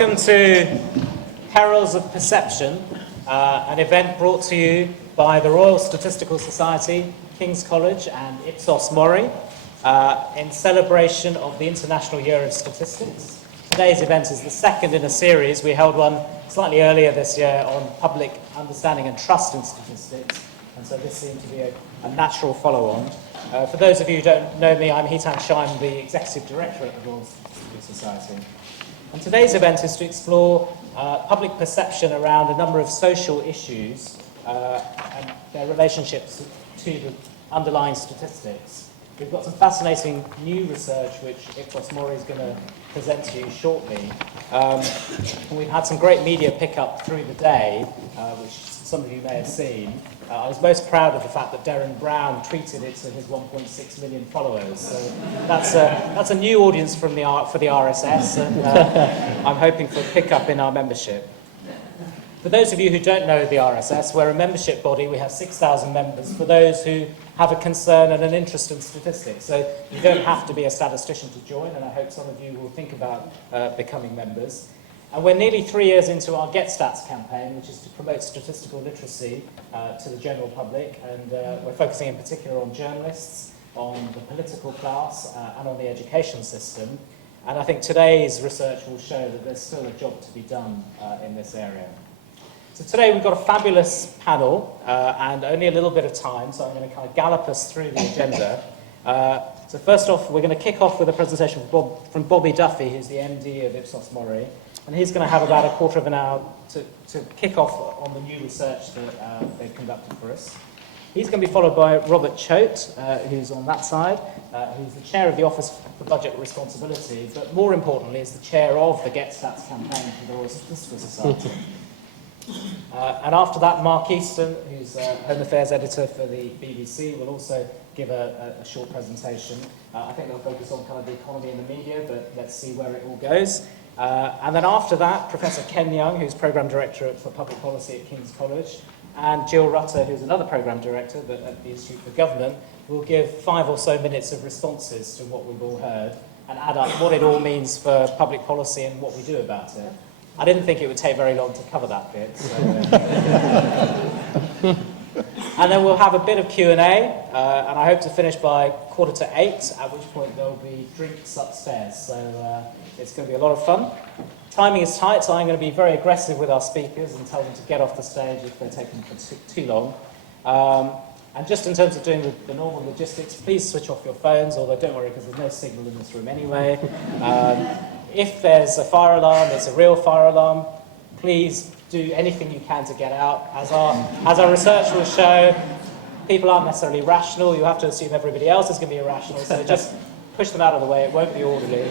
Welcome to Perils of Perception, an event brought to you by the Royal Statistical Society, King's College and Ipsos MORI in celebration of the International Year of Statistics. Today's event is the second in a series. We held one slightly earlier this year on public understanding and trust in statistics, and so this seemed to be a natural follow-on. For those of you who don't know me, I'm Hetan, Shah, I'm the Executive Director at the Royal Statistical Society. And today's event is to explore public perception around a number of social issues and their relationships to the underlying statistics. We've got some fascinating new research which Ipsos MORI is going to present to you shortly. We've had some great media pickup through the day, which some of you may have seen. I was most proud of the fact that Darren Brown tweeted it to his 1.6 million followers. So that's a new audience for the RSS, and I'm hoping for a pickup in our membership. For those of you who don't know the RSS, we're a membership body. We have 6,000 members for those who have a concern and an interest in statistics. So you don't have to be a statistician to join, and I hope some of you will think about becoming members. And we're nearly 3 years into our Get Stats campaign, which is to promote statistical literacy to the general public. And we're focusing in particular on journalists, on the political class, and on the education system. And I think today's research will show that there's still a job to be done in this area. So today we've got a fabulous panel and only a little bit of time, so I'm going to kind of gallop us through the agenda. So first off, we're going to kick off with a presentation from Bobby Duffy, who's the MD of Ipsos MORI. And he's going to have about a quarter of an hour to kick off on the new research that they've conducted for us. He's going to be followed by Robert Chote, who's on that side, who's the chair of the Office for Budget Responsibility, but more importantly is the chair of the Get Stats campaign for the Royal Statistical Society. And after that, Mark Easton, who's Home Affairs Editor for the BBC, will also give a short presentation. I think they'll focus on kind of the economy and the media, but let's see where it all goes. And then after that, Professor Ken Young, who's Programme Director for Public Policy at King's College, and Jill Rutter, who's another Programme Director at the Institute for Government, will give 5 or so minutes of responses to what we've all heard and add up what it all means for public policy and what we do about it. I didn't think it would take very long to cover that bit. So. And then we'll have a bit of Q&A, and I hope to finish by 7:45, at which point there'll be drinks upstairs. So it's going to be a lot of fun. Timing is tight, so I'm going to be very aggressive with our speakers and tell them to get off the stage if they're taking too long. And just in terms of doing the normal logistics, please switch off your phones, although don't worry, because there's no signal in this room anyway. If there's a fire alarm, it's a real fire alarm, please do anything you can to get out. As our research will show, people aren't necessarily rational. You have to assume everybody else is going to be irrational, so just push them out of the way. It won't be orderly.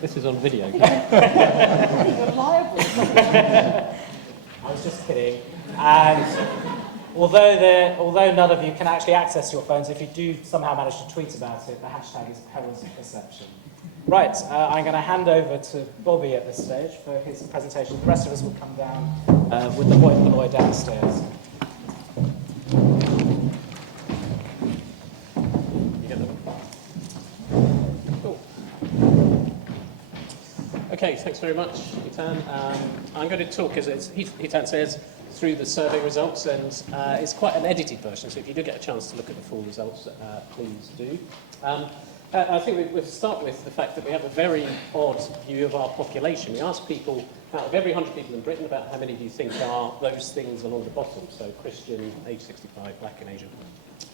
This is on video. Reliable. I was just kidding. And although none of you can actually access your phones, if you do somehow manage to tweet about it, the hashtag is Perils of Perception. Right, I'm going to hand over to Bobby at this stage for his presentation. The rest of us will come down with the hoi polloi downstairs. You get them? Cool. Okay, thanks very much, Hetan. I'm going to talk, as Hetan says, through the survey results, and it's quite an edited version, so if you do get a chance to look at the full results, please do. I think we'll start with the fact that we have a very odd view of our population. We ask people, out of every 100 people in Britain, about how many do you think are those things along the bottom, so Christian, age 65, black and Asian,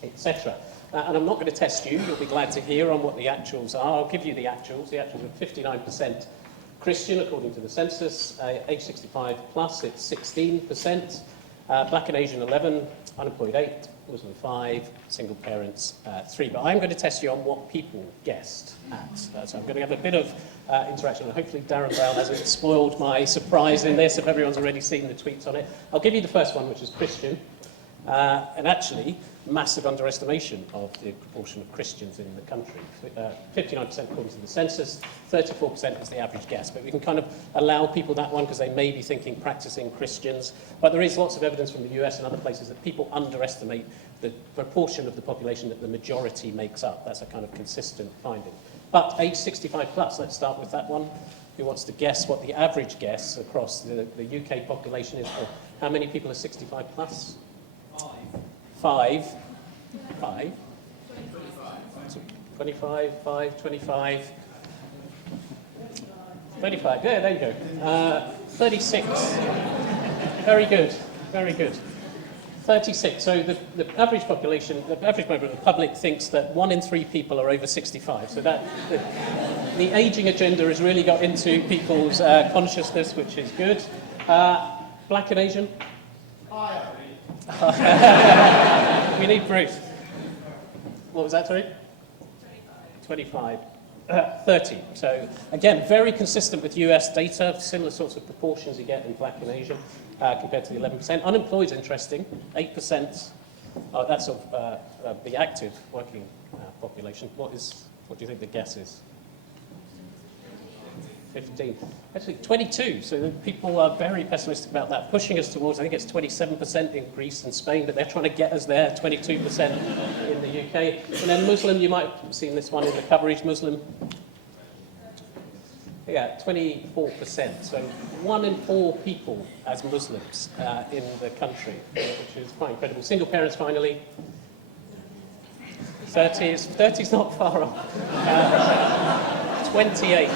etc. And I'm not going to test you, you'll be glad to hear on what the actuals are. I'll give you the actuals. The actuals are 59% Christian, according to the census, age 65 plus, it's 16%, black and Asian 11, unemployed 8, Muslim 5, single parents 3. But I'm going to test you on what people guessed at. So I'm going to have a bit of interaction, and hopefully Darren Brown hasn't spoiled my surprise in this if everyone's already seen the tweets on it. I'll give you the first one, which is Christian. And actually, massive underestimation of the proportion of Christians in the country. 59% according to the census, 34% is the average guess. But we can kind of allow people that one because they may be thinking practicing Christians. But there is lots of evidence from the US and other places that people underestimate the proportion of the population that the majority makes up. That's a kind of consistent finding. But age 65 plus, let's start with that one. Who wants to guess what the average guess across the UK population is for how many people are 65 plus? Five. 25, 25. 35, yeah, there you go. 36. Very good, very good. 36. So the average population, the average member of the public thinks that 1 in 3 people are over 65. So that the ageing agenda has really got into people's consciousness, which is good. Black and Asian? Higher. We need Bruce. What was that, sorry? 25. 30. So again, very consistent with US data, similar sorts of proportions you get in Black and Asian compared to the 11%. Unemployed is interesting, 8%. That's of the active working population. What do you think the guess is? 15. Actually, 22. So people are very pessimistic about that, pushing us towards, I think it's 27% in Greece and Spain, but they're trying to get us there, 22% in the UK. And then Muslim, you might have seen this one in the coverage, Muslim. Yeah, 24%. So 1 in 4 people as Muslims in the country, which is quite incredible. Single parents, finally. 30's not far off. 28.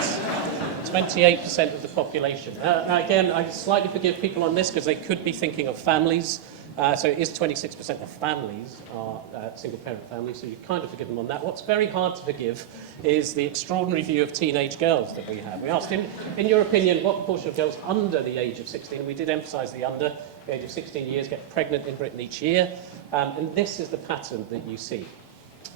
28% of the population. Now again, I slightly forgive people on this because they could be thinking of families. So it is 26% of families are single-parent families, so you kind of forgive them on that. What's very hard to forgive is the extraordinary view of teenage girls that we have. We asked, in your opinion, what proportion of girls under the age of 16, and we did emphasise the under the age of 16 years, get pregnant in Britain each year, and this is the pattern that you see.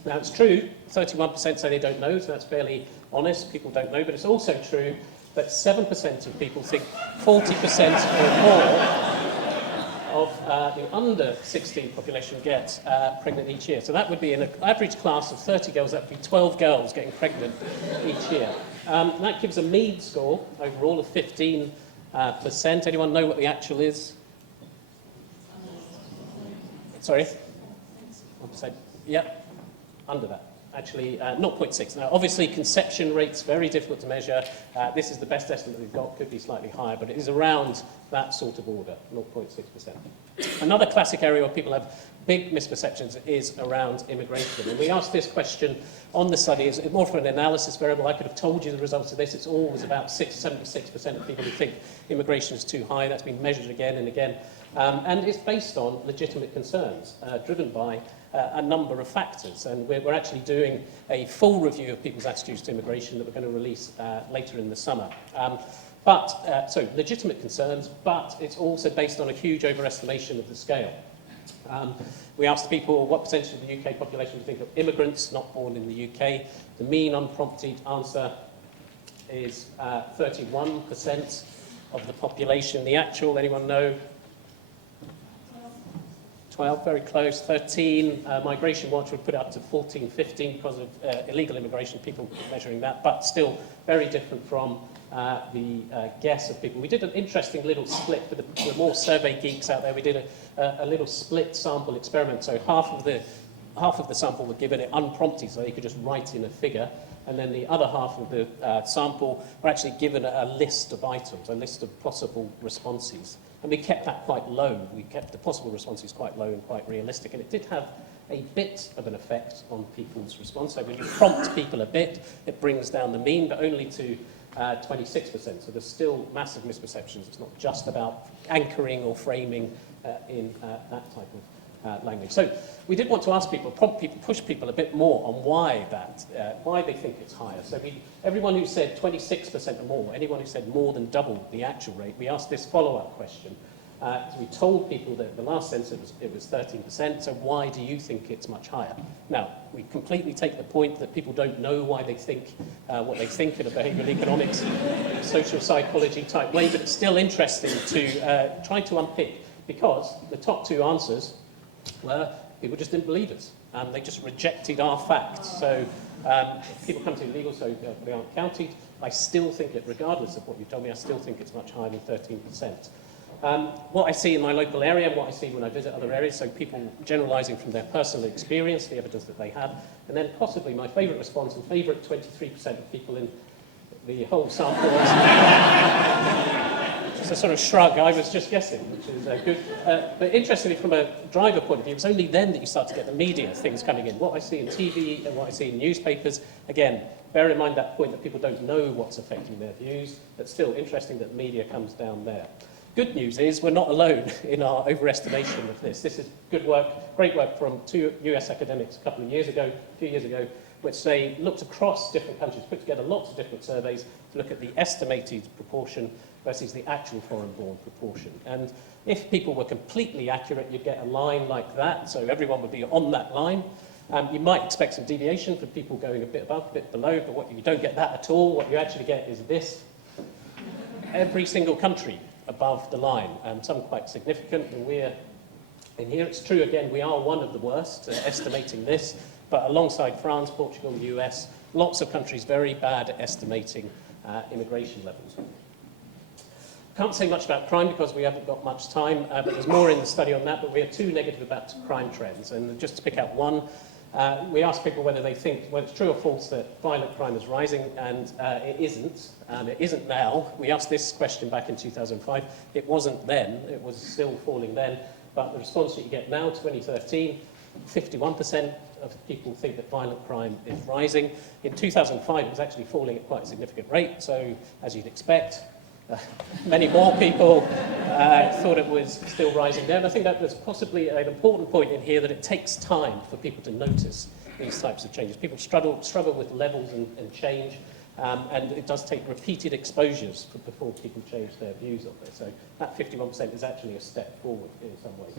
Now, it's true, 31% say they don't know, so that's fairly honest, people don't know, but it's also true that 7% of people think 40% or more of the under 16 population get pregnant each year. So that would be in an average class of 30 girls, that would be 12 girls getting pregnant each year. That gives a Mead score overall of 15%. Anyone know what the actual is? Sorry? 1%. Yep. Under that, actually 0.6. Now, obviously, conception rate's very difficult to measure. This is the best estimate we've got, could be slightly higher, but it is around that sort of order, 0.6%. Another classic area where people have big misperceptions is around immigration. And we asked this question on the study, is it more for an analysis variable? I could have told you the results of this. It's always about 76% of people who think immigration is too high. That's been measured again and again. And it's based on legitimate concerns driven by a number of factors. And we're actually doing a full review of people's attitudes to immigration that we're going to release later in the summer. So legitimate concerns, but it's also based on a huge overestimation of the scale. We asked people what percentage of the UK population would think of immigrants not born in the UK. The mean unprompted answer is 31% of the population. The actual, anyone know? 12, very close. 13, Migration Watch would put it up to 14, 15 because of illegal immigration, people measuring that, but still very different from the guess of people. We did an interesting little split for the more survey geeks out there. We did a little split sample experiment. So half of the sample were given it unprompted, so they could just write in a figure, and then the other half of the sample were actually given a list of items, a list of possible responses. And we kept that quite low. We kept the possible responses quite low and quite realistic. And it did have a bit of an effect on people's response. So when you prompt people a bit, it brings down the mean, but only to 26%. So there's still massive misperceptions. It's not just about anchoring or framing in that type of language. So we did want to ask people, prompt people, push people a bit more on why they think it's higher. So everyone who said 26% or more, anyone who said more than double the actual rate, we asked this follow-up question. So we told people that the last census it was 13%, so why do you think it's much higher? Now, we completely take the point that people don't know why they think what they think in a behavioural economics, social psychology type way, but it's still interesting to try to unpick, because the top two answers were people just didn't believe us. They just rejected our facts. So if people come to illegal, so they aren't counted. I still think it, regardless of what you told me, I still think it's much higher than 13%. What I see in my local area and what I see when I visit other areas, so people generalising from their personal experience, the evidence that they have, and then possibly my favourite response and favourite 23% of people in the whole sample just a sort of shrug, I was just guessing, which is good. But interestingly, from a driver point of view, it's only then that you start to get the media things coming in. What I see in TV and what I see in newspapers, again, bear in mind that point that people don't know what's affecting their views, but still interesting that the media comes down there. Good news is we're not alone in our overestimation of this. This is good work, great work from 2 US academics a few years ago, which they looked across different countries, put together lots of different surveys to look at the estimated proportion versus the actual foreign-born proportion. And if people were completely accurate, you'd get a line like that, so everyone would be on that line. You might expect some deviation for people going a bit above, a bit below, but you don't get that at all. What you actually get is this. Every single country above the line, some quite significant, and we're in here. It's true, again, we are one of the worst at estimating this, but alongside France, Portugal, the US, lots of countries very bad at estimating immigration levels. Can't say much about crime because we haven't got much time, but there's more in the study on that, but we are too negative about crime trends. And just to pick out one, we asked people whether they think, whether it's true or false that violent crime is rising, and it isn't. It isn't now. We asked this question back in 2005. It wasn't then. It was still falling then. But the response that you get now, 2013, 51% of people think that violent crime is rising. In 2005, it was actually falling at quite a significant rate. So, as you'd expect, many more people thought it was still rising there. And I think that there's possibly an important point in here that it takes time for people to notice these types of changes. People struggle with levels and change, and it does take repeated exposures before people change their views on this. So that 51% is actually a step forward in some ways.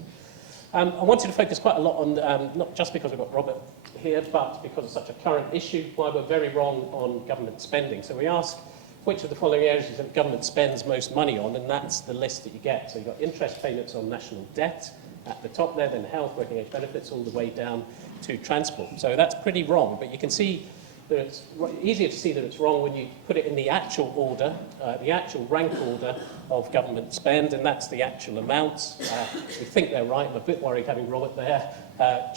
I wanted to focus quite a lot on, not just because we've got Robert here, but because it's such a current issue, why we're very wrong on government spending. So we asked, which of the following areas is that government spends most money on, and that's the list that you get. So you've got interest payments on national debt at the top there, then health, working age benefits, all the way down to transport. So that's pretty wrong, but you can see that it's easier to see that it's wrong when you put it in the actual order, the actual rank order of government spend, and that's the actual amounts. We think they're right. I'm a bit worried having Robert there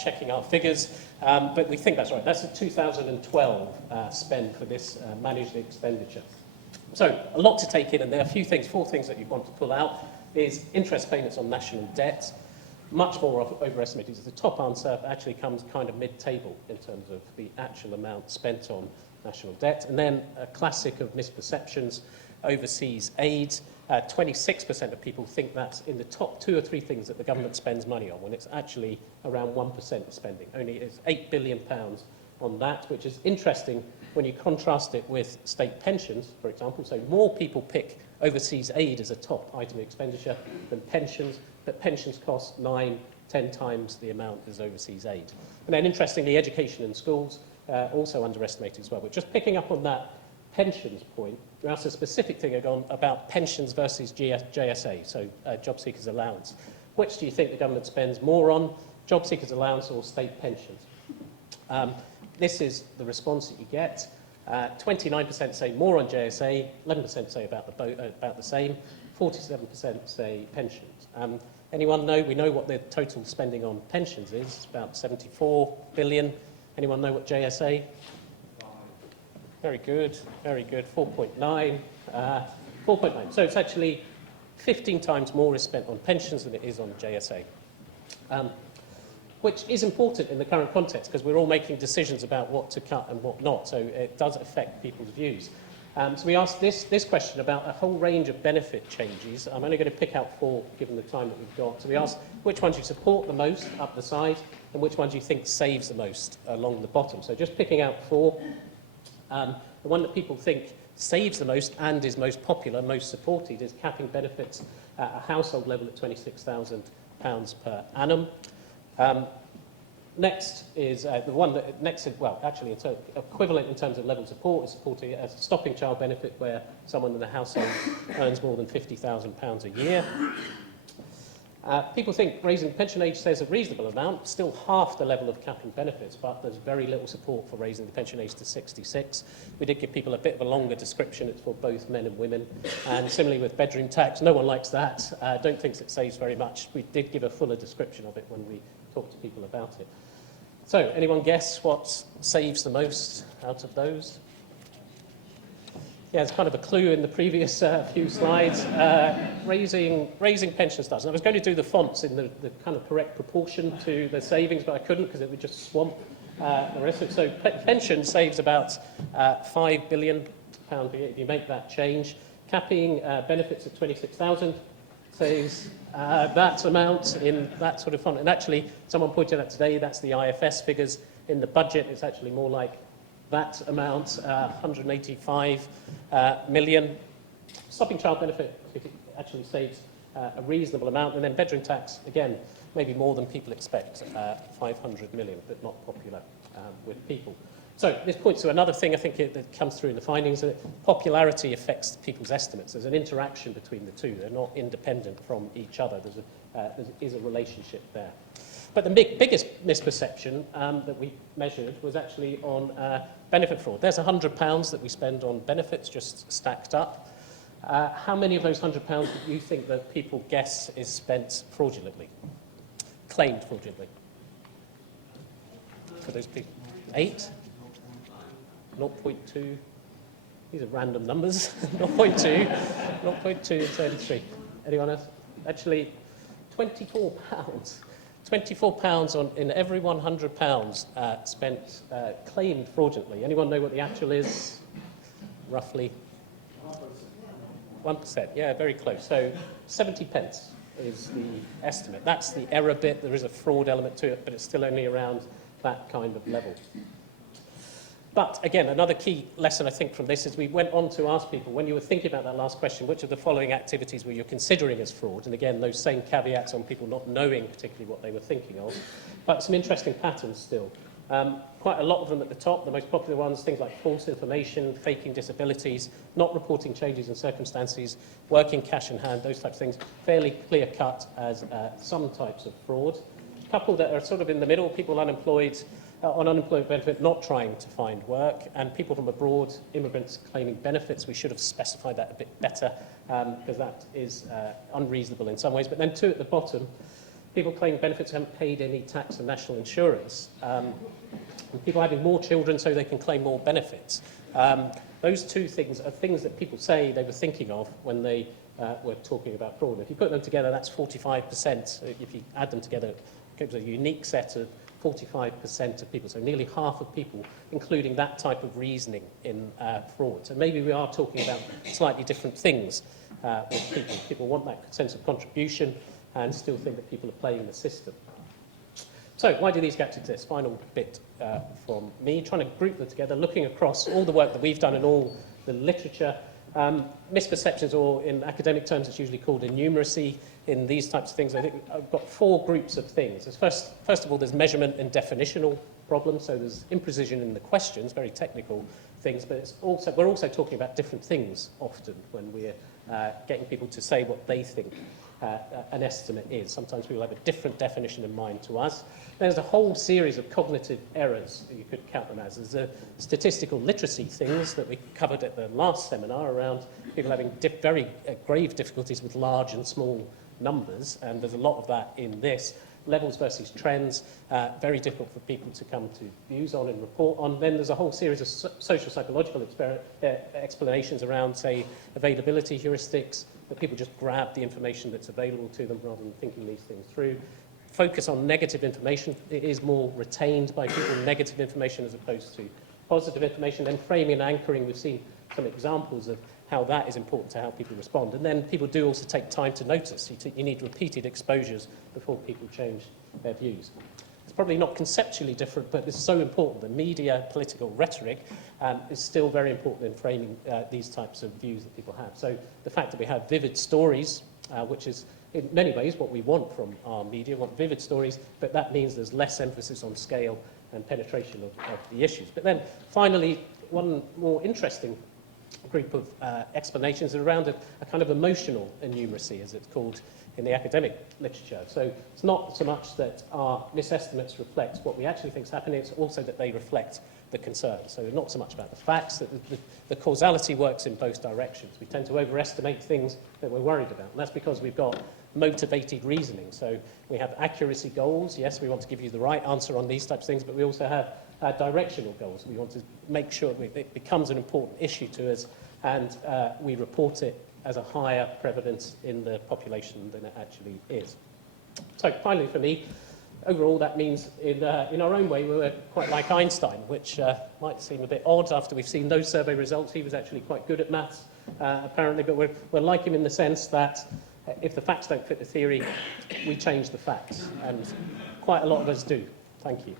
checking our figures, but we think that's right. That's a 2012 spend for this managed expenditure. So a lot to take in, and there are four things that you want to pull out is interest payments on national debt. Much more overestimated. The top answer actually comes kind of mid-table in terms of the actual amount spent on national debt. And then a classic of misperceptions, overseas aid. 26% of people think that's in the top 2 or 3 things that the government spends money on, when it's actually around 1% of spending. Only it's £8 billion on that, which is interesting when you contrast it with state pensions, for example. So more people pick overseas aid as a top item of expenditure than pensions, but pensions cost 9-10 times the amount as overseas aid. And then interestingly, education in schools also underestimated as well. But just picking up on that pensions point, we asked a specific thing about pensions versus JSA, so job seekers allowance. Which do you think the government spends more on, job seekers allowance or state pensions? This is the response that you get. 29% say more on JSA, 11% say about the same, 47% say pensions. Anyone know? We know what the total spending on pensions is. It's about 74 billion. Anyone know what JSA? Very good, very good. 4.9. 4.9. So it's actually 15 times more is spent on pensions than it is on JSA. Which is important in the current context because we're all making decisions about what to cut and what not, so it does affect people's views. So we asked this question about a whole range of benefit changes. I'm only going to pick out 4 given the time that we've got. So we asked which ones you support the most up the side and which ones you think saves the most along the bottom. So just picking out 4. The one that people think saves the most and is most popular, most supported, is capping benefits at a household level at £26,000 per annum. Next is the one that actually it's equivalent in terms of level of support is supporting it as a stopping child benefit where someone in the household earns more than £50,000 a year. People think raising the pension age says a reasonable amount, still half the level of capping benefits, but there's very little support for raising the pension age to 66. We did give people a bit of a longer description. It's for both men and women. And similarly with bedroom tax, no one likes that. Don't think it saves very much. We did give a fuller description of it when we talked to people about it. So, anyone guess what saves the most out of those? Yeah, it's kind of a clue in the previous few slides. Raising pensions does. And I was going to do the fonts in the kind of correct proportion to the savings, but I couldn't because it would just swamp the rest of it. So pension saves about £5 billion per year if you make that change. Capping benefits at 26,000 saves that amount in that sort of font. And actually, someone pointed out today, that's the IFS figures in the budget. It's actually more like that amount, 185 million. Stopping child benefit actually saves a reasonable amount. And then bedroom tax, again, maybe more than people expect, 500 million, but not popular with people. So this points to another thing I think that comes through in the findings, that popularity affects people's estimates. There's an interaction between the two. They're not independent from each other. There is a relationship there. But the biggest misperception that we measured was actually on benefit fraud. There's £100 that we spend on benefits just stacked up. How many of those £100 do you think that people guess is spent fraudulently? Claimed fraudulently? For those people? 8? 0.2? These are random numbers. 0.2, 0.2 and 33. Anyone else? Actually, £24. £24 in every £100 spent claimed fraudulently. Anyone know what the actual is? Roughly? 1%. Yeah, very close. So 70 pence is the estimate. That's the error bit. There is a fraud element to it, but it's still only around that kind of level. But again, another key lesson I think from this is we went on to ask people, when you were thinking about that last question, which of the following activities were you considering as fraud? And again, those same caveats on people not knowing particularly what they were thinking of. But some interesting patterns still. Quite a lot of them at the top, the most popular ones, things like false information, faking disabilities, not reporting changes in circumstances, working cash in hand, those types of things, fairly clear cut as some types of fraud. A couple that are sort of in the middle, people unemployed, on unemployment benefit, not trying to find work, and people from abroad, immigrants claiming benefits. We should have specified that a bit better because that is unreasonable in some ways. But then 2 at the bottom, people claiming benefits who haven't paid any tax and national insurance. And people having more children so they can claim more benefits. Those 2 things are things that people say they were thinking of when they were talking about fraud. If you put them together, that's 45%. If you add them together, it gives a unique set of 45% of people, so nearly half of people, including that type of reasoning in fraud. So maybe we are talking about slightly different things with people. People want that sense of contribution and still think that people are playing the system. So why do these gaps exist? Final bit from me, trying to group them together, looking across all the work that we've done and all the literature. Misperceptions, or in academic terms it's usually called innumeracy, in these types of things. I think I've got 4 groups of things. First of all, there's measurement and definitional problems, so there's imprecision in the questions, very technical things, but we're also talking about different things often when we're getting people to say what they think an estimate is. Sometimes people have a different definition in mind to us. There's a whole series of cognitive errors, you could count them as. There's the statistical literacy things that we covered at the last seminar around people having very grave difficulties with large and small numbers, and there's a lot of that in this. Levels versus trends, very difficult for people to come to views on and report on. Then there's a whole series of social psychological explanations around, say, availability heuristics, that people just grab the information that's available to them rather than thinking these things through. Focus on negative information. It is more retained by people, negative information as opposed to positive information. Then framing and anchoring, we've seen some examples of how that is important to how people respond. And then people do also take time to notice. You need repeated exposures before people change their views. It's probably not conceptually different, but it's so important. The media, political rhetoric is still very important in framing these types of views that people have. So the fact that we have vivid stories, which is in many ways what we want from our media, we want vivid stories, but that means there's less emphasis on scale and penetration of the issues. But then finally, one more interesting group of explanations around a kind of emotional innumeracy, as it's called in the academic literature. So it's not so much that our misestimates reflect what we actually think is happening, it's also that they reflect the concern. So not so much about the facts, that the causality works in both directions. We tend to overestimate things that we're worried about, and that's because we've got motivated reasoning. So we have accuracy goals. Yes, we want to give you the right answer on these types of things, but we also have directional goals. We want to make sure it becomes an important issue to us, and we report it as a higher prevalence in the population than it actually is. So finally for me, overall that means in our own way we're quite like Einstein, which might seem a bit odd after we've seen those survey results. He was actually quite good at maths, apparently, but we're like him in the sense that if the facts don't fit the theory, we change the facts, and quite a lot of us do. Thank you.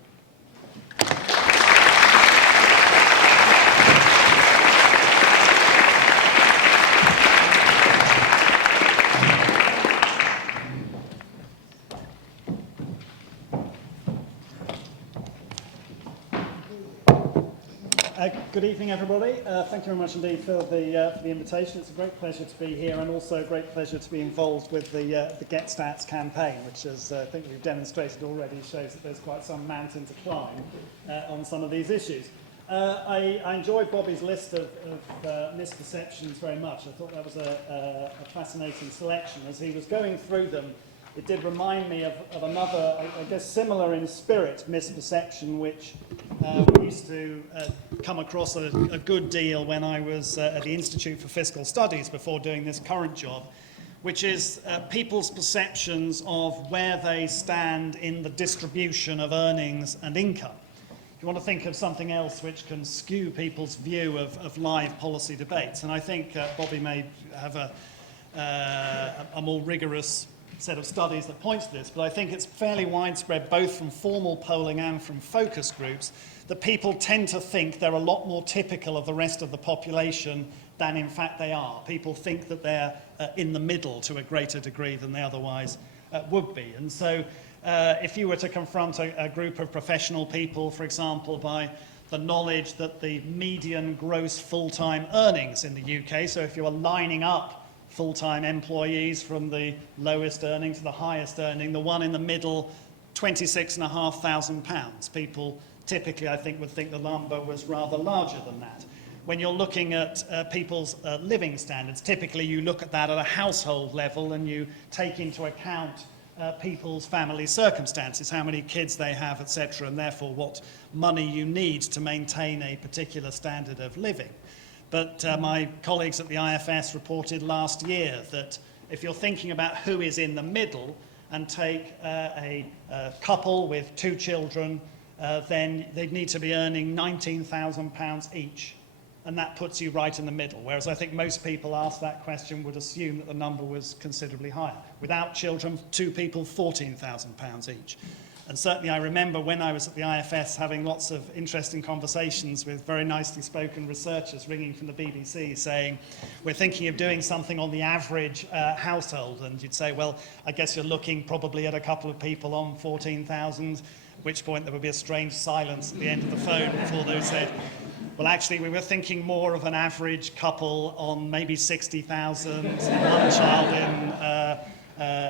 Good evening, everybody. Thank you very much indeed for the invitation. It's a great pleasure to be here, and also a great pleasure to be involved with the Get Stats campaign, which, as I think we've demonstrated already, shows that there's quite some mountain to climb on some of these issues. I enjoyed Bobby's list of misperceptions very much. I thought that was a fascinating selection. As he was going through them, it did remind me of another, I guess similar in spirit, misperception, which we used to come across a good deal when I was at the Institute for Fiscal Studies before doing this current job, which is people's perceptions of where they stand in the distribution of earnings and income. If you want to think of something else which can skew people's view of live policy debates, and I think Bobby may have a more rigorous set of studies that points to this, but I think it's fairly widespread both from formal polling and from focus groups that people tend to think they're a lot more typical of the rest of the population than in fact they are. People think that they're in the middle to a greater degree than they otherwise would be. And so if you were to confront a group of professional people, for example, by the knowledge that the median gross full-time earnings in the UK, so if you were lining up full-time employees from the lowest earning to the highest earning, the one in the middle, £26,500. People typically, I think, would think the number was rather larger than that. When you're looking at people's living standards, typically you look at that at a household level and you take into account people's family circumstances, how many kids they have, etc., and therefore what money you need to maintain a particular standard of living. But my colleagues at the IFS reported last year that if you're thinking about who is in the middle and take a couple with 2 children, then they'd need to be earning £19,000 each. And that puts you right in the middle. Whereas I think most people asked that question would assume that the number was considerably higher. Without children, 2 people, £14,000 each. And certainly I remember when I was at the IFS having lots of interesting conversations with very nicely spoken researchers ringing from the BBC saying, we're thinking of doing something on the average household. And you'd say, well, I guess you're looking probably at a couple of people on 14,000, at which point there would be a strange silence at the end of the phone before they said, well, actually, we were thinking more of an average couple on maybe 60,000, one child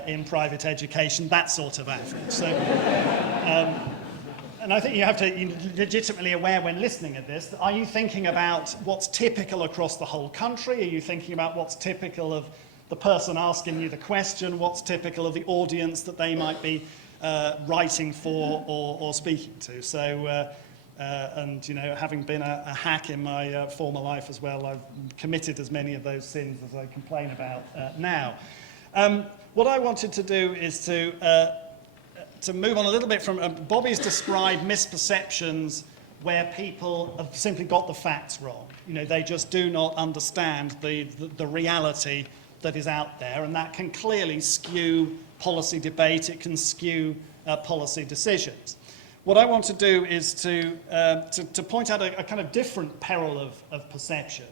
in private education, that sort of average. So, and I think you have to, you're legitimately aware when listening at this, are you thinking about what's typical across the whole country? Are you thinking about what's typical of the person asking you the question? What's typical of the audience that they might be writing for or speaking to? So, and, you know, having been a hack in my former life as well, I've committed as many of those sins as I complain about now. What I wanted to do is to move on a little bit from Bobby's described misperceptions where people have simply got the facts wrong. You know, they just do not understand the reality that is out there, and that can clearly skew policy debate. It can skew policy decisions. What I want to do is to point out a kind of different peril of perception,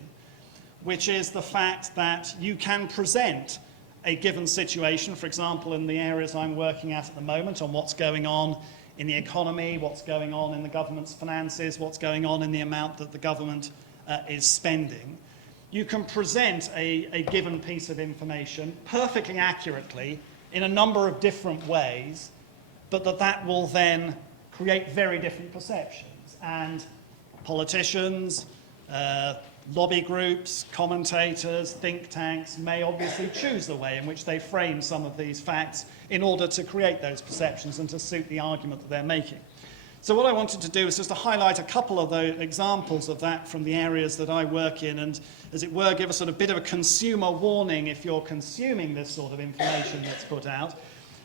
which is the fact that you can present a given situation, for example, in the areas I'm working at the moment, on what's going on in the economy, what's going on in the government's finances, what's going on in the amount that the government is spending. you can present a given piece of information perfectly accurately in a number of different ways, but that will then create very different perceptions. And politicians, lobby groups, commentators, think tanks may obviously choose the way in which they frame some of these facts in order to create those perceptions and to suit the argument that they're making. So what I wanted to do is just to highlight a couple of the examples of that from the areas that I work in and, as it were, give a sort of bit of a consumer warning if you're consuming this sort of information that's put out.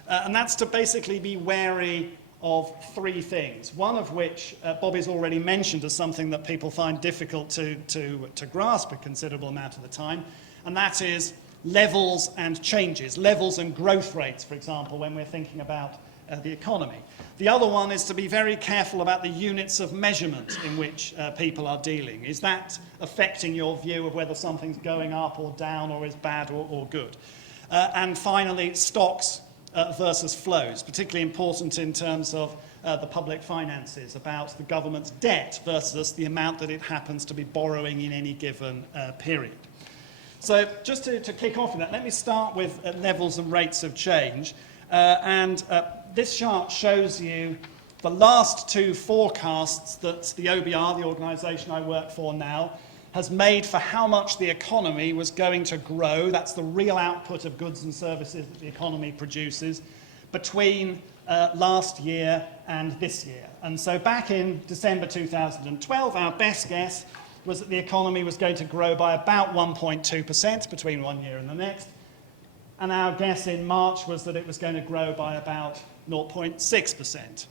And that's to basically be wary of three things, one of which Bobby's already mentioned as something that people find difficult to grasp a considerable amount of the time, and that is levels and changes, levels and growth rates, for example, when we're thinking about the economy. The other one is to be very careful about the units of measurement in which people are dealing. Is that affecting your view of whether something's going up or down or is bad or good? And finally, stocks versus flows, particularly important in terms of the public finances, about the government's debt versus the amount that it happens to be borrowing in any given period. So just to kick off with that, let me start with levels and rates of change. This chart shows you the last two forecasts that the OBR, the organisation I work for now, has made for how much the economy was going to grow. That's the real output of goods and services that the economy produces between last year and this year. And so back in December 2012, our best guess was that the economy was going to grow by about 1.2% between one year and the next. And our guess in March was that it was going to grow by about 0.6%.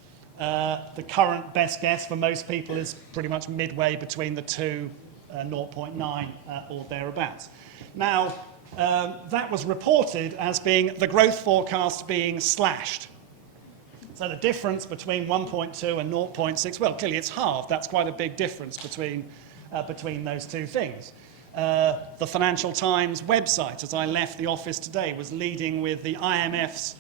The current best guess for most people is pretty much midway between the two, 0.9 or thereabouts. Now, that was reported as being the growth forecast being slashed. So the difference between 1.2 and 0.6, well, clearly it's halved. That's quite a big difference between those two things. The Financial Times website, as I left the office today, was leading with the IMF's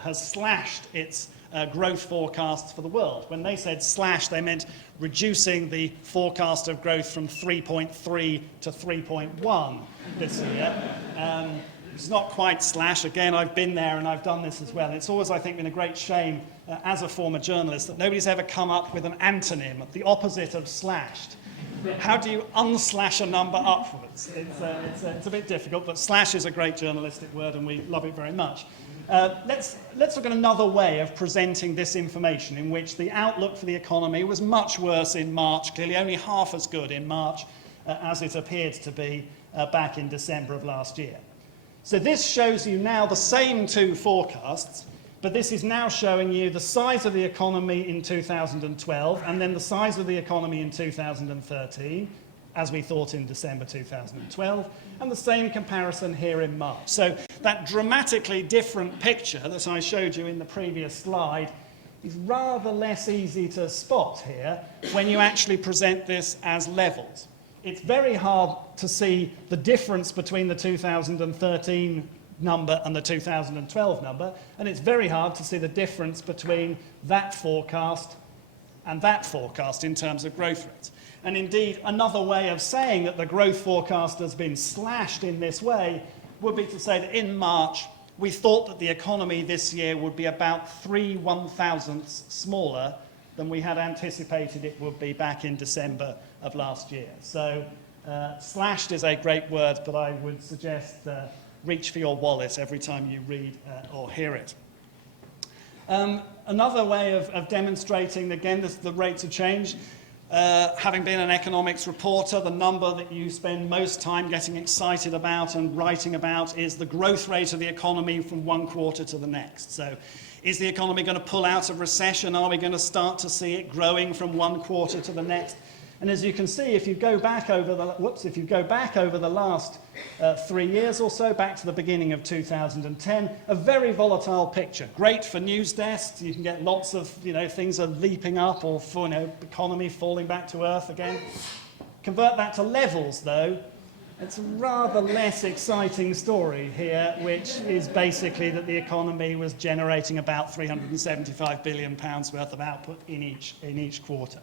has slashed its growth forecasts for the world. When they said slash, they meant reducing the forecast of growth from 3.3 to 3.1 this year. It's not quite slash. Again, I've been there and I've done this as well. It's always, I think, been a great shame as a former journalist that nobody's ever come up with an antonym, the opposite of slashed. How do you unslash a number upwards? It's a bit difficult, but slash is a great journalistic word and we love it very much. Let's look at another way of presenting this information in which the outlook for the economy was much worse in March, clearly only half as good in March as it appeared to be back in December of last year. So this shows you now the same two forecasts, but this is now showing you the size of the economy in 2012 and then the size of the economy in 2013, as we thought in December 2012, and the same comparison here in March. So that dramatically different picture that I showed you in the previous slide is rather less easy to spot here when you actually present this as levels. It's very hard to see the difference between the 2013 number and the 2012 number, and it's very hard to see the difference between that forecast and that forecast in terms of growth rates. And indeed, another way of saying that the growth forecast has been slashed in this way would be to say that in March, we thought that the economy this year would be about 3 1,000ths smaller than we had anticipated it would be back in December of last year. So slashed is a great word, but I would suggest reach for your wallet every time you read or hear it. Another way of demonstrating, again, the rates of change, having been an economics reporter, the number that you spend most time getting excited about and writing about is the growth rate of the economy from one quarter to the next. So is the economy going to pull out of recession? Are we going to start to see it growing from one quarter to the next? And as you can see, if you go back over the last 3 years or so, back to the beginning of 2010, a very volatile picture. Great for news desks. You can get lots of, things are leaping up or for, economy falling back to earth again. Convert that to levels, though. It's a rather less exciting story here, which is basically that the economy was generating about £375 billion worth of output in each quarter.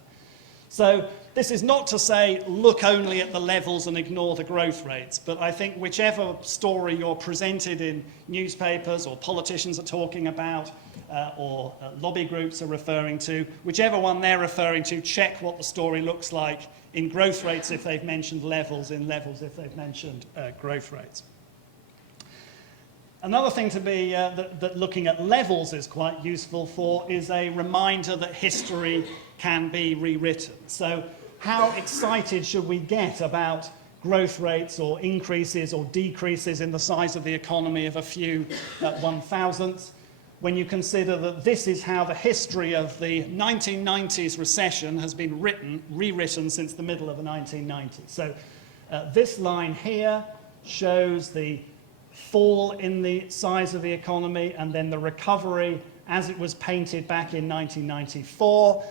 So this is not to say look only at the levels and ignore the growth rates, but I think whichever story you're presented in newspapers or politicians are talking about or lobby groups are referring to, whichever one they're referring to, check what the story looks like in growth rates if they've mentioned levels, in levels if they've mentioned growth rates. Another thing to be that looking at levels is quite useful for is a reminder that history can be rewritten. So how excited should we get about growth rates or increases or decreases in the size of the economy of a few 1,000ths when you consider that this is how the history of the 1990s recession has been rewritten since the middle of the 1990s. So this line here shows the fall in the size of the economy and then the recovery as it was painted back in 1994.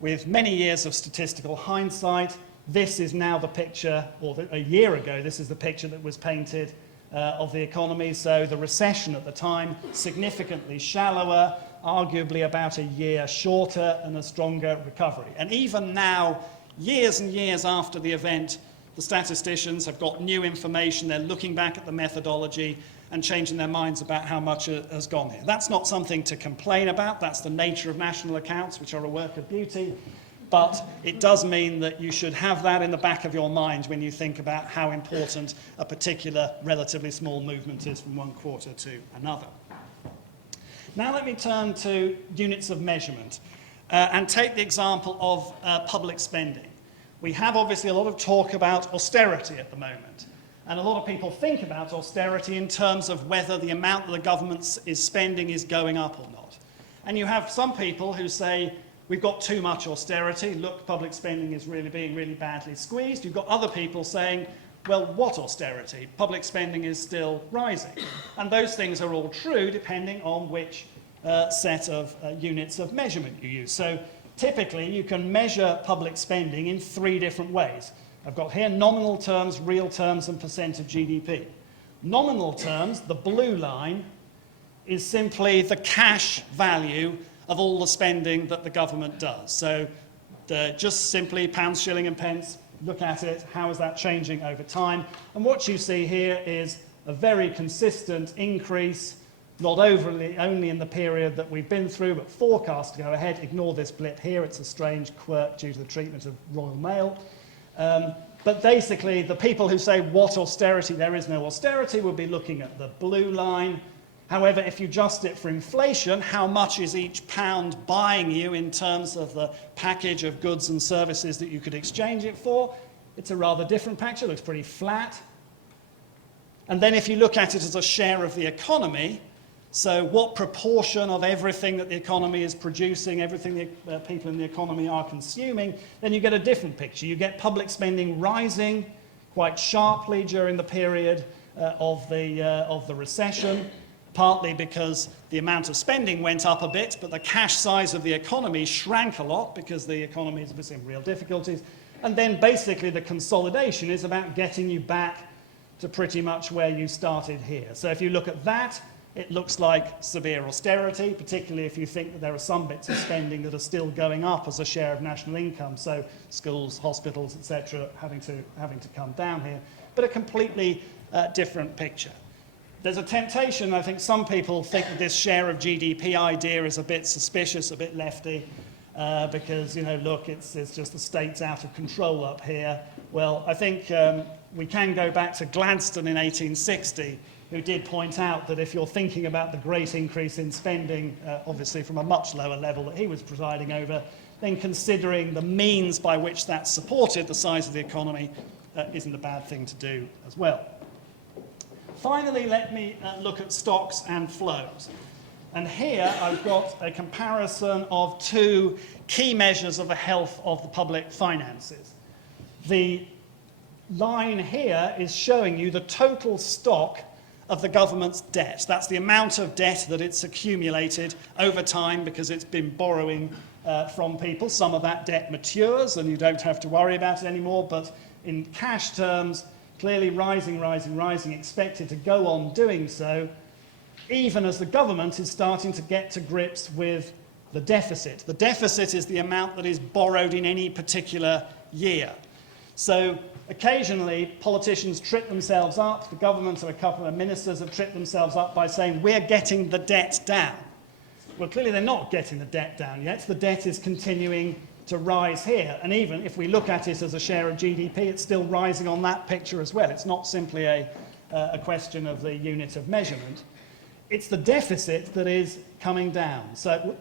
With many years of statistical hindsight, this is now the picture, or a year ago, this is the picture that was painted of the economy. So the recession at the time, significantly shallower, arguably about a year shorter, and a stronger recovery. And even now, years and years after the event, the statisticians have got new information, they're looking back at the methodology and changing their minds about how much has gone here. That's not something to complain about, that's the nature of national accounts, which are a work of beauty, but it does mean that you should have that in the back of your mind when you think about how important a particular relatively small movement is from one quarter to another. Now let me turn to units of measurement and take the example of public spending. We have obviously a lot of talk about austerity at the moment. And a lot of people think about austerity in terms of whether the amount that the government is spending is going up or not. And you have some people who say, we've got too much austerity, look, public spending is being really badly squeezed. You've got other people saying, well, what austerity? Public spending is still rising. And those things are all true depending on which set of units of measurement you use. So typically, you can measure public spending in three different ways. I've got here nominal terms, real terms, and percent of GDP. Nominal terms, the blue line, is simply the cash value of all the spending that the government does. So just simply pounds, shilling, and pence, look at it, how is that changing over time? And what you see here is a very consistent increase, not overly only in the period that we've been through, but forecast to go ahead. Ignore this blip here, it's a strange quirk due to the treatment of Royal Mail. But basically, the people who say, what austerity? There is no austerity, will be looking at the blue line. However, if you adjust it for inflation, how much is each pound buying you in terms of the package of goods and services that you could exchange it for? It's a rather different picture, it looks pretty flat. And then if you look at it as a share of the economy, so what proportion of everything that the economy is producing, everything the people in the economy are consuming, then you get a different picture. You get public spending rising quite sharply during the period of the recession, partly because the amount of spending went up a bit, but the cash size of the economy shrank a lot because the economy is in real difficulties. And then basically the consolidation is about getting you back to pretty much where you started here. So if you look at that, it looks like severe austerity, particularly if you think that there are some bits of spending that are still going up as a share of national income, so schools, hospitals, etc., having to come down here, but a completely different picture. There's a temptation, I think some people think that this share of GDP idea is a bit suspicious, a bit lefty, because, you know, look, it's just the state's out of control up here. Well, I think we can go back to Gladstone in 1860, who did point out that if you're thinking about the great increase in spending, obviously from a much lower level that he was presiding over, then considering the means by which that supported the size of the economy isn't a bad thing to do as well. Finally, let me look at stocks and flows. And here I've got a comparison of two key measures of the health of the public finances. The line here is showing you the total stock of the government's debt. That's the amount of debt that it's accumulated over time because it's been borrowing from people. Some of that debt matures and you don't have to worry about it anymore, but in cash terms, clearly rising, expected to go on doing so, even as the government is starting to get to grips with the deficit. The deficit is the amount that is borrowed in any particular year. So occasionally, politicians trip themselves up. The government or a couple of ministers have tripped themselves up by saying, we're getting the debt down. Well, clearly they're not getting the debt down yet. The debt is continuing to rise here. And even if we look at it as a share of GDP, it's still rising on that picture as well. It's not simply a question of the unit of measurement. It's the deficit that is coming down. So,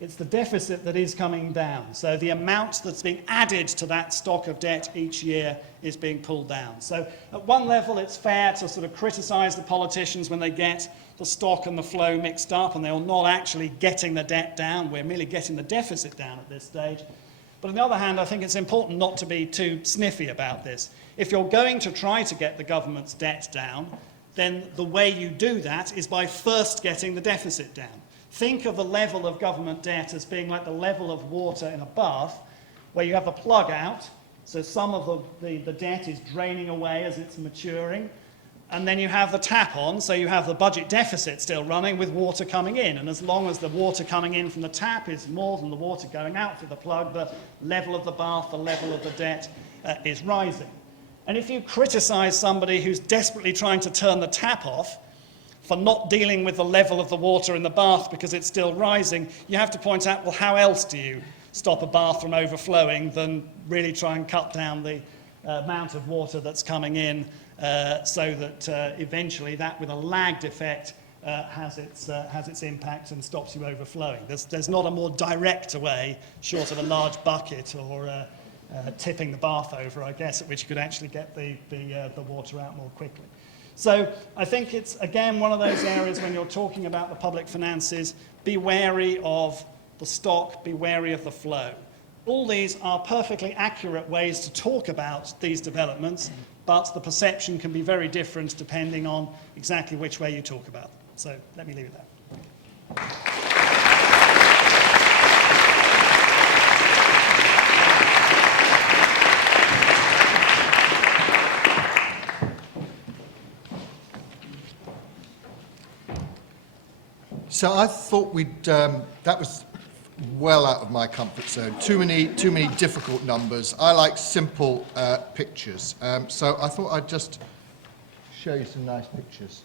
it's the deficit that is coming down. So the amount that's being added to that stock of debt each year is being pulled down. So at one level, it's fair to sort of criticize the politicians when they get the stock and the flow mixed up and they're not actually getting the debt down. We're merely getting the deficit down at this stage. But on the other hand, I think it's important not to be too sniffy about this. If you're going to try to get the government's debt down, then the way you do that is by first getting the deficit down. Think of the level of government debt as being like the level of water in a bath, where you have the plug out, so some of the debt is draining away as it's maturing, and then you have the tap on, so you have the budget deficit still running with water coming in, and as long as the water coming in from the tap is more than the water going out through the plug, the level of the bath, the level of the debt is rising. And if you criticize somebody who's desperately trying to turn the tap off, for not dealing with the level of the water in the bath because it's still rising, you have to point out, well, how else do you stop a bath from overflowing than really try and cut down the amount of water that's coming in so that eventually that, with a lagged effect, has its impact and stops you overflowing. There's not a more direct way, short of a large bucket or tipping the bath over, I guess, at which you could actually get the water out more quickly. So I think it's, again, one of those areas when you're talking about the public finances, be wary of the stock, be wary of the flow. All these are perfectly accurate ways to talk about these developments, but the perception can be very different depending on exactly which way you talk about them. So let me leave it there. So I thought that was well out of my comfort zone. Too many difficult numbers. I like simple pictures. So I thought I'd just show you some nice pictures.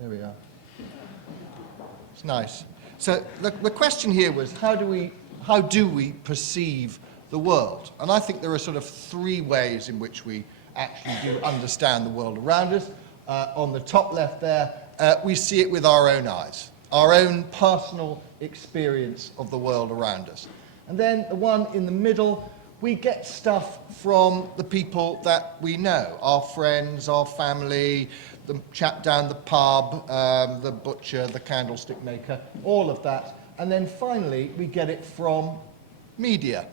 There we are. It's nice. So the question here was, how do we perceive the world? And I think there are sort of three ways in which we actually do understand the world around us. On the top left there, we see it with our own eyes, our own personal experience of the world around us. And then the one in the middle, we get stuff from the people that we know, our friends, our family, the chap down the pub, the butcher, the candlestick maker, all of that. And then finally, we get it from media.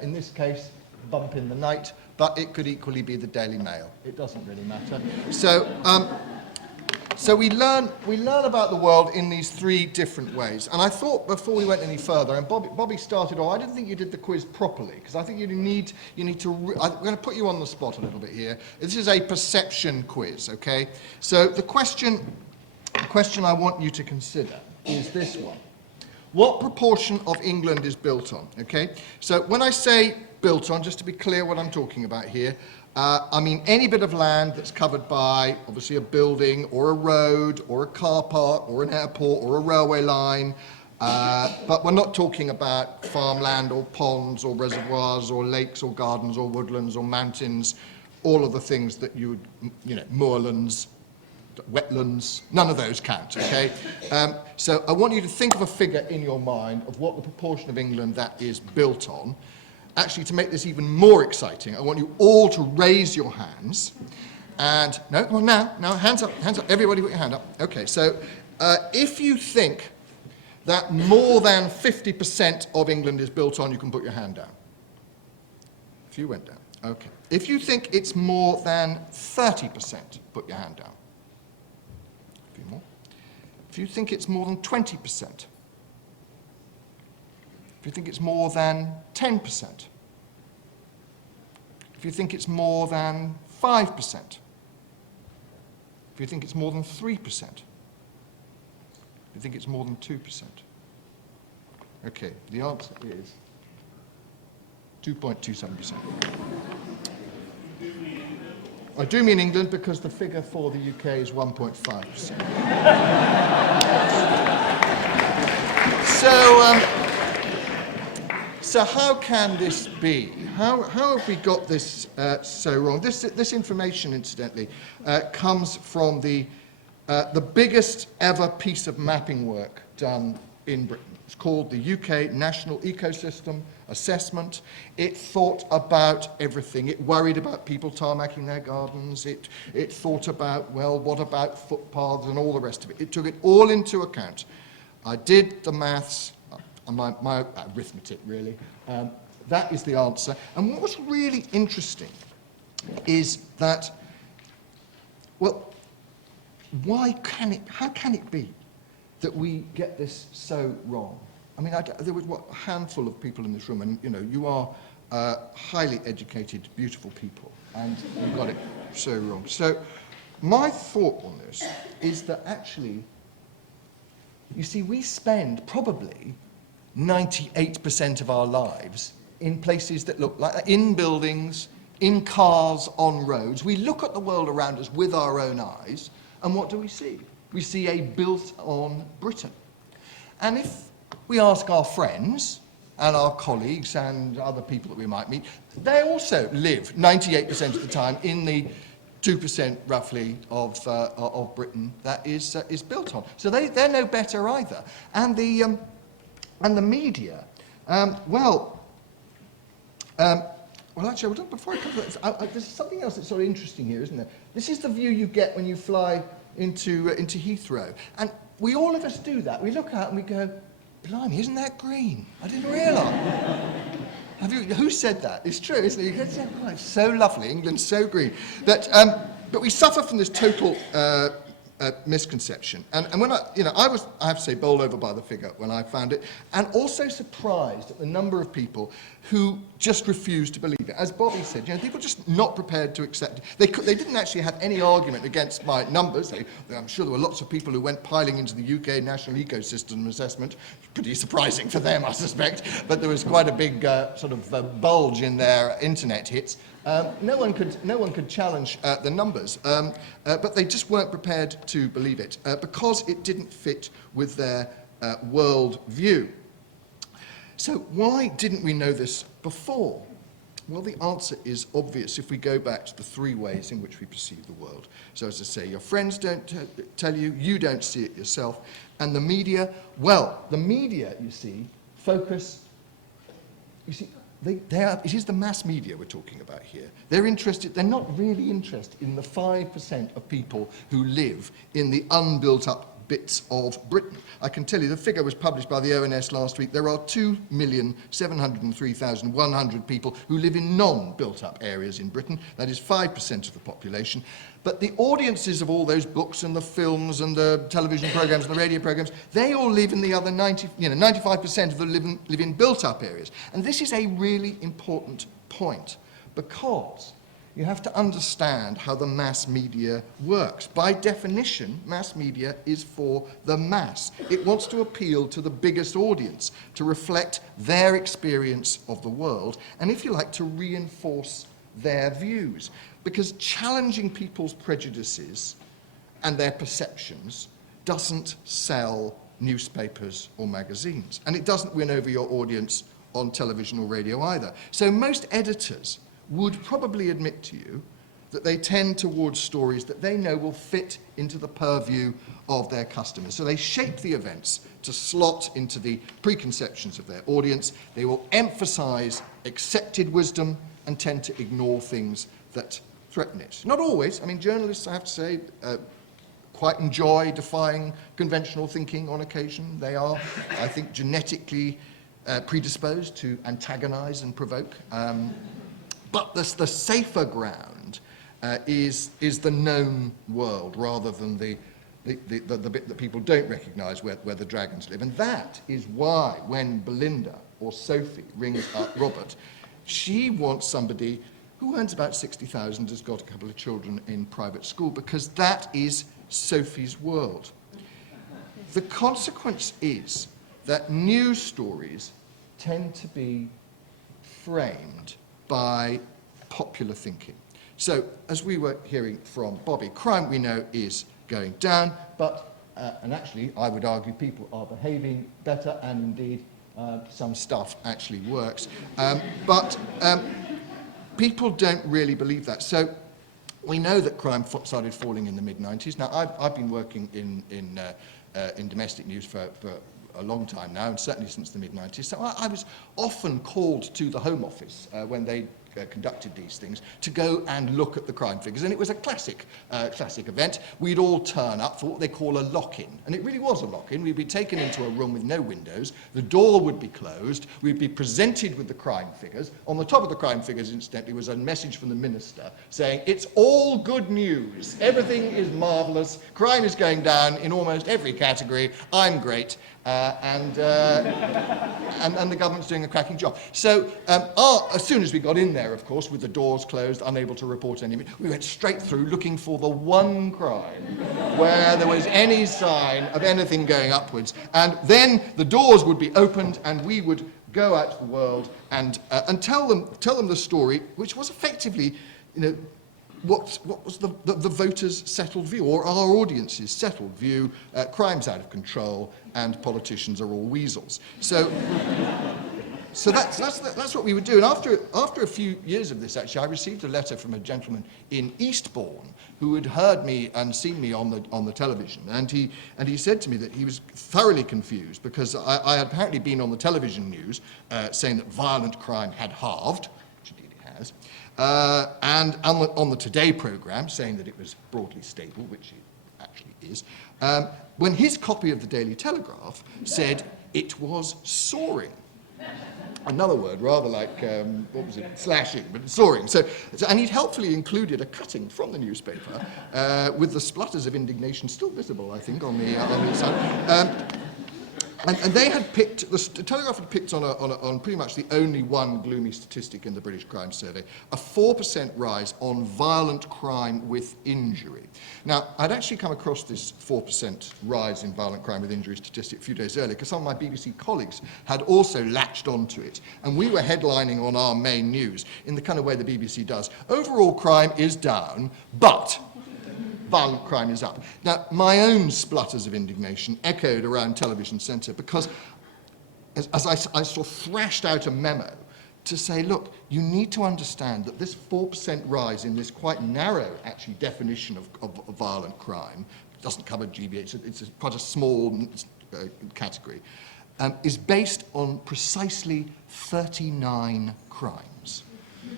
In this case, Bump in the Night, but it could equally be the Daily Mail. It doesn't really matter. So we learn about the world in these three different ways. And I thought before we went any further, and Bobby started off, I didn't think you did the quiz properly, because I think you need to, I'm going to put you on the spot a little bit here. This is a perception quiz, okay? So the question I want you to consider is this one. What proportion of England is built on, okay? So when I say built on, just to be clear what I'm talking about here, I mean any bit of land that's covered by, obviously, a building or a road or a car park or an airport or a railway line, but we're not talking about farmland or ponds or reservoirs or lakes or gardens or woodlands or mountains, all of the things that you would, moorlands, wetlands, none of those count, okay? So I want you to think of a figure in your mind of what the proportion of England that is built on. Actually, to make this even more exciting, I want you all to raise your hands. And, no, come on now, hands up, everybody put your hand up. Okay, so if you think that more than 50% of England is built on, you can put your hand down. A few went down, okay. If you think it's more than 30%, put your hand down. A few more. If you think it's more than 20%, if you think it's more than 10%, if you think it's more than 5%, if you think it's more than 3%, if you think it's more than 2%, Okay, the answer is 2.27%. I do mean England because the figure for the UK is 1.5%. So how can this be? How have we got this so wrong? This information, incidentally, comes from the biggest ever piece of mapping work done in Britain. It's called the UK National Ecosystem Assessment. It thought about everything. It worried about people tarmacking their gardens. It thought about, well, what about footpaths and all the rest of it. It took it all into account. I did the maths, my arithmetic, really. That is the answer. And what was really interesting is that, well, how can it be that we get this so wrong? I mean, there was a handful of people in this room, and you are highly educated, beautiful people, and you got it so wrong. So my thought on this is that actually, you see, we spend probably 98% of our lives in places that look like that, in buildings, in cars, on roads. We look at the world around us with our own eyes, and what do we see? We see a built-on Britain. And if we ask our friends and our colleagues and other people that we might meet, they also live 98% of the time in the 2% roughly of Britain that is built on. So they're no better either. And the media, well, actually, before I come to this, there's something else that's sort of interesting here, isn't there? This is the view you get when you fly into Heathrow. And we all of us do that. We look out and we go, blimey, isn't that green? I didn't realise. Who said that? It's true, isn't it? You go, oh, it's so lovely, England's so green. But we suffer from this total misconception. And when I was, I have to say, bowled over by the figure when I found it, and also surprised at the number of people who just refused to believe it. As Bobby said, people just not prepared to accept it. They didn't actually have any argument against my numbers. I'm sure there were lots of people who went piling into the UK National Ecosystem Assessment. Pretty surprising for them, I suspect, but there was quite a big sort of bulge in their internet hits. No one could challenge the numbers, but they just weren't prepared to believe it because it didn't fit with their world view. So why didn't we know this before? Well, the answer is obvious if we go back to the three ways in which we perceive the world. So as I say, your friends don't tell you, you don't see it yourself, and the media, well, the media, you see, focus, you see, it is the mass media we're talking about here. They're not really interested in the 5% of people who live in the unbuilt up bits of Britain. I can tell you, the figure was published by the ONS last week. There are 2,703,100 people who live in non-built up areas in Britain. That is 5% of the population. But the audiences of all those books and the films and the television programs and the radio programs, they all live in the other 95% of them live in built-up areas. And this is a really important point because you have to understand how the mass media works. By definition, mass media is for the mass. It wants to appeal to the biggest audience, to reflect their experience of the world, and if you like, to reinforce their views. Because challenging people's prejudices and their perceptions doesn't sell newspapers or magazines. And it doesn't win over your audience on television or radio either. So most editors would probably admit to you that they tend towards stories that they know will fit into the purview of their customers. So they shape the events to slot into the preconceptions of their audience. They will emphasize accepted wisdom and tend to ignore things that threaten it. Not always. I mean, journalists, I have to say, quite enjoy defying conventional thinking on occasion. They are, I think, genetically predisposed to antagonize and provoke. But the safer ground is the known world rather than the bit that people don't recognise where the dragons live. And that is why when Belinda or Sophie rings up Robert, she wants somebody who earns about 60,000, has got a couple of children in private school, because that is Sophie's world. The consequence is that news stories tend to be framed by popular thinking. So, as we were hearing from Bobby, crime we know is going down, but, and actually I would argue people are behaving better, and indeed some stuff actually works. But people don't really believe that. So we know that crime started falling in the mid-90s. Now, I've been working in domestic news for a long time now, and certainly since the mid-90s. So I was often called to the Home Office when they conducted these things to go and look at the crime figures, and it was a classic event. We'd all turn up for what they call a lock-in, and it really was a lock-in. We'd be taken into a room with no windows, the door would be closed, we'd be presented with the crime figures. On the top of the crime figures, incidentally, was a message from the minister saying, "It's all good news, everything is marvellous, crime is going down in almost every category, I'm great." And the government's doing a cracking job. So as soon as we got in there, of course, with the doors closed, unable to report anything, we went straight through looking for the one crime where there was any sign of anything going upwards. And then the doors would be opened and we would go out to the world and tell them the story, which was effectively, what was the voters' settled view, or our audience's settled view? Crime's out of control and politicians are all weasels. So that's what we would do. And after a few years of this, actually, I received a letter from a gentleman in Eastbourne who had heard me and seen me on the television, and he said to me that he was thoroughly confused because I had apparently been on the television news saying that violent crime had halved, which indeed it has. And on the Today programme, saying that it was broadly stable, which it actually is, when his copy of the Daily Telegraph said it was soaring. Another word, rather like, slashing, but soaring. And he'd helpfully included a cutting from the newspaper with the splutters of indignation still visible, I think, on the side. And they had picked, the Telegraph had picked on pretty much the only one gloomy statistic in the British Crime Survey, a 4% rise on violent crime with injury. Now, I'd actually come across this 4% rise in violent crime with injury statistic a few days earlier because some of my BBC colleagues had also latched onto it, and we were headlining on our main news in the kind of way the BBC does. Overall crime is down, but violent crime is up. Now, my own splutters of indignation echoed around Television Centre because as I sort of thrashed out a memo to say, look, you need to understand that this 4% rise in this quite narrow, actually, definition of violent crime, doesn't cover GBH, it's quite a small category, is based on precisely 39 crimes.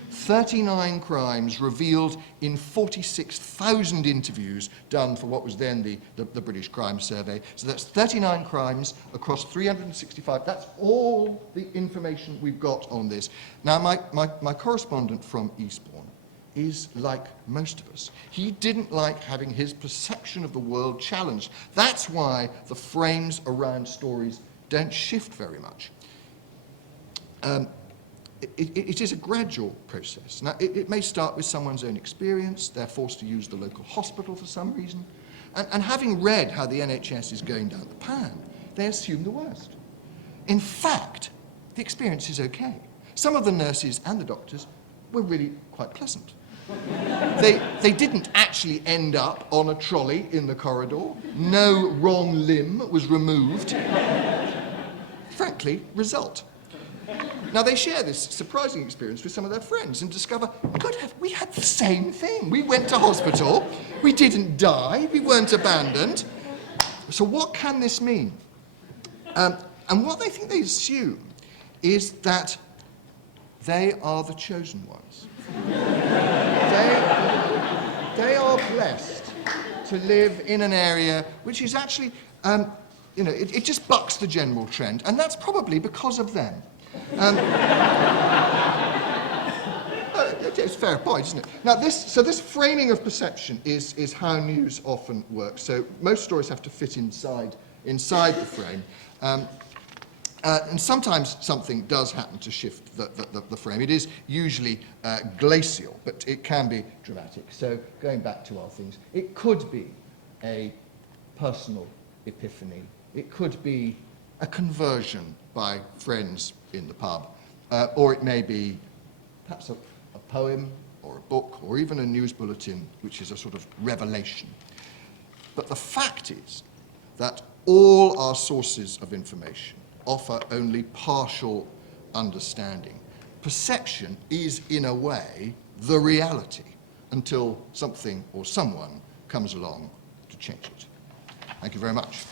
39 crimes revealed in 46,000 interviews done for what was then the British Crime Survey. So that's 39 crimes across 365. That's all the information we've got on this. Now, my correspondent from Eastbourne is like most of us. He didn't like having his perception of the world challenged. That's why the frames around stories don't shift very much. It is a gradual process. Now, it may start with someone's own experience. They're forced to use the local hospital for some reason. And having read how the NHS is going down the pan, they assume the worst. In fact, the experience is okay. Some of the nurses and the doctors were really quite pleasant. They didn't actually end up on a trolley in the corridor. No wrong limb was removed. Frankly, result. Now, they share this surprising experience with some of their friends and discover, we had the same thing. We went to hospital, we didn't die, we weren't abandoned. So what can this mean? And what they think they assume is that they are the chosen ones. They are blessed to live in an area which is actually, it just bucks the general trend, and that's probably because of them. It's a fair point, isn't it? Now, this framing of perception is how news often works. So most stories have to fit inside the frame. And sometimes something does happen to shift the frame. It is usually glacial, but it can be dramatic. So going back to our things, it could be a personal epiphany. It could be a conversion by friends in the pub, or it may be perhaps a poem or a book or even a news bulletin, which is a sort of revelation. But the fact is that all our sources of information offer only partial understanding. Perception is, in a way, the reality until something or someone comes along to change it. Thank you very much.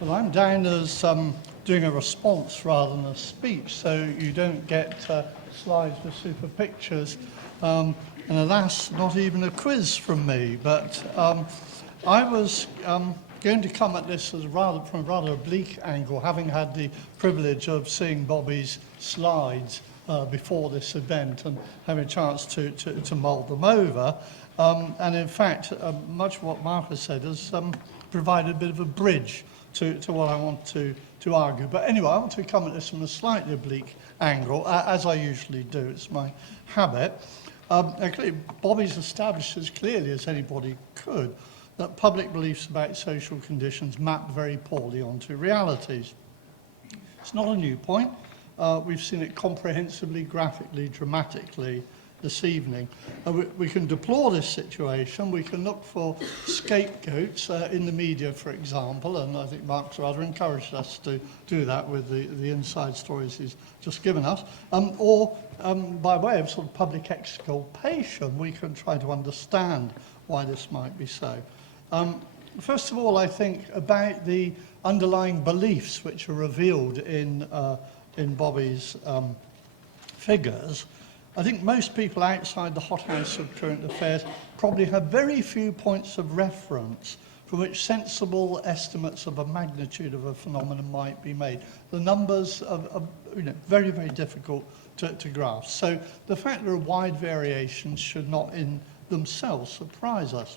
Well, I'm down as doing a response rather than a speech, so you don't get slides with super pictures. And alas, not even a quiz from me. But I was going to come at this as from a rather oblique angle, having had the privilege of seeing Bobby's slides before this event and having a chance to mull them over. And in fact, much of what Mark has said has provided a bit of a bridge to what I want to argue. But anyway, I want to come at this from a slightly oblique angle, as I usually do. It's my habit. Clearly, Bobby's established as clearly as anybody could that public beliefs about social conditions map very poorly onto realities. It's not a new point. We've seen it comprehensively, graphically, dramatically this evening. We can deplore this situation. We can look for scapegoats in the media, for example, and I think Mark's rather encouraged us to do that with the inside stories he's just given us, or by way of sort of public exculpation, we can try to understand why this might be so. First of all, I think about the underlying beliefs which are revealed in Bobby's figures. I think most people outside the hothouse of current affairs probably have very few points of reference from which sensible estimates of a magnitude of a phenomenon might be made. The numbers are very, very difficult to grasp. So the fact there are wide variations should not in themselves surprise us.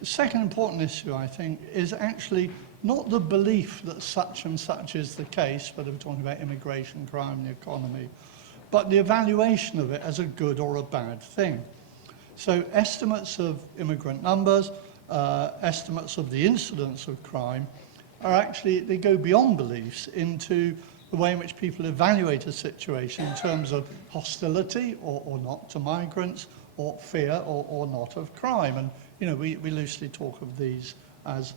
The second important issue, I think, is actually not the belief that such and such is the case, whether we're talking about immigration, crime, the economy, but the evaluation of it as a good or a bad thing. So estimates of immigrant numbers, estimates of the incidence of crime are actually, they go beyond beliefs into the way in which people evaluate a situation in terms of hostility or not to migrants, or fear or not of crime. And we loosely talk of these as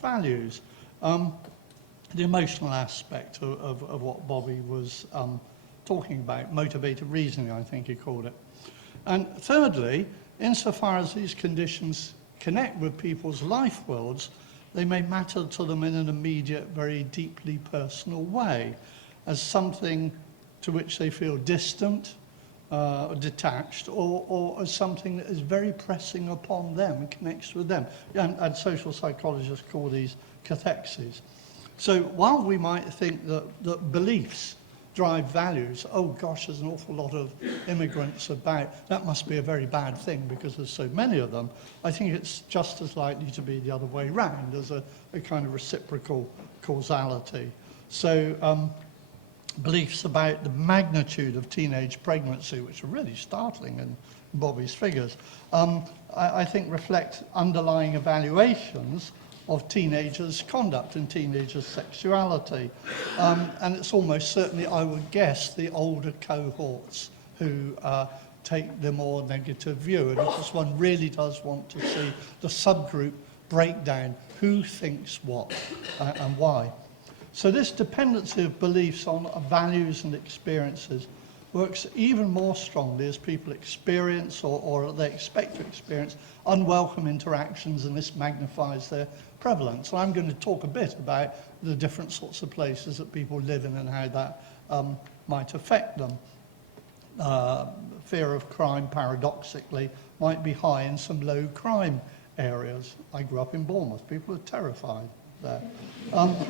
values. The emotional aspect of what Bobby was talking about, motivated reasoning, I think he called it. And thirdly, insofar as these conditions connect with people's life worlds, they may matter to them in an immediate, very deeply personal way, as something to which they feel distant, detached, or as something that is very pressing upon them and connects with them. And social psychologists call these cathexes. So while we might think that beliefs drive values, oh gosh, there's an awful lot of immigrants about, that must be a very bad thing because there's so many of them, I think it's just as likely to be the other way round, as a kind of reciprocal causality. So beliefs about the magnitude of teenage pregnancy, which are really startling in Bobby's figures, I think reflect underlying evaluations of teenagers' conduct and teenagers' sexuality. And it's almost certainly, I would guess, the older cohorts who take the more negative view. And of course, one really does want to see the subgroup breakdown, who thinks what and why. So this dependency of beliefs on values and experiences works even more strongly as people experience or they expect to experience unwelcome interactions, and this magnifies their prevalence. So I'm going to talk a bit about the different sorts of places that people live in and how that might affect them. Fear of crime, paradoxically, might be high in some low crime areas. I grew up in Bournemouth. People are terrified there.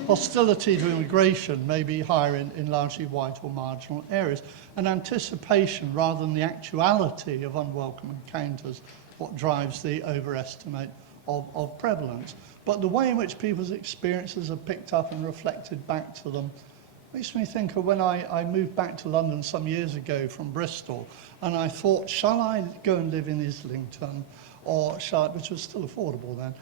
Hostility to immigration may be higher in largely white or marginal areas. And anticipation rather than the actuality of unwelcome encounters, what drives the overestimate of prevalence. But the way in which people's experiences are picked up and reflected back to them makes me think of when I moved back to London some years ago from Bristol, and I thought, shall I go and live in Islington, or shall I, which was still affordable then,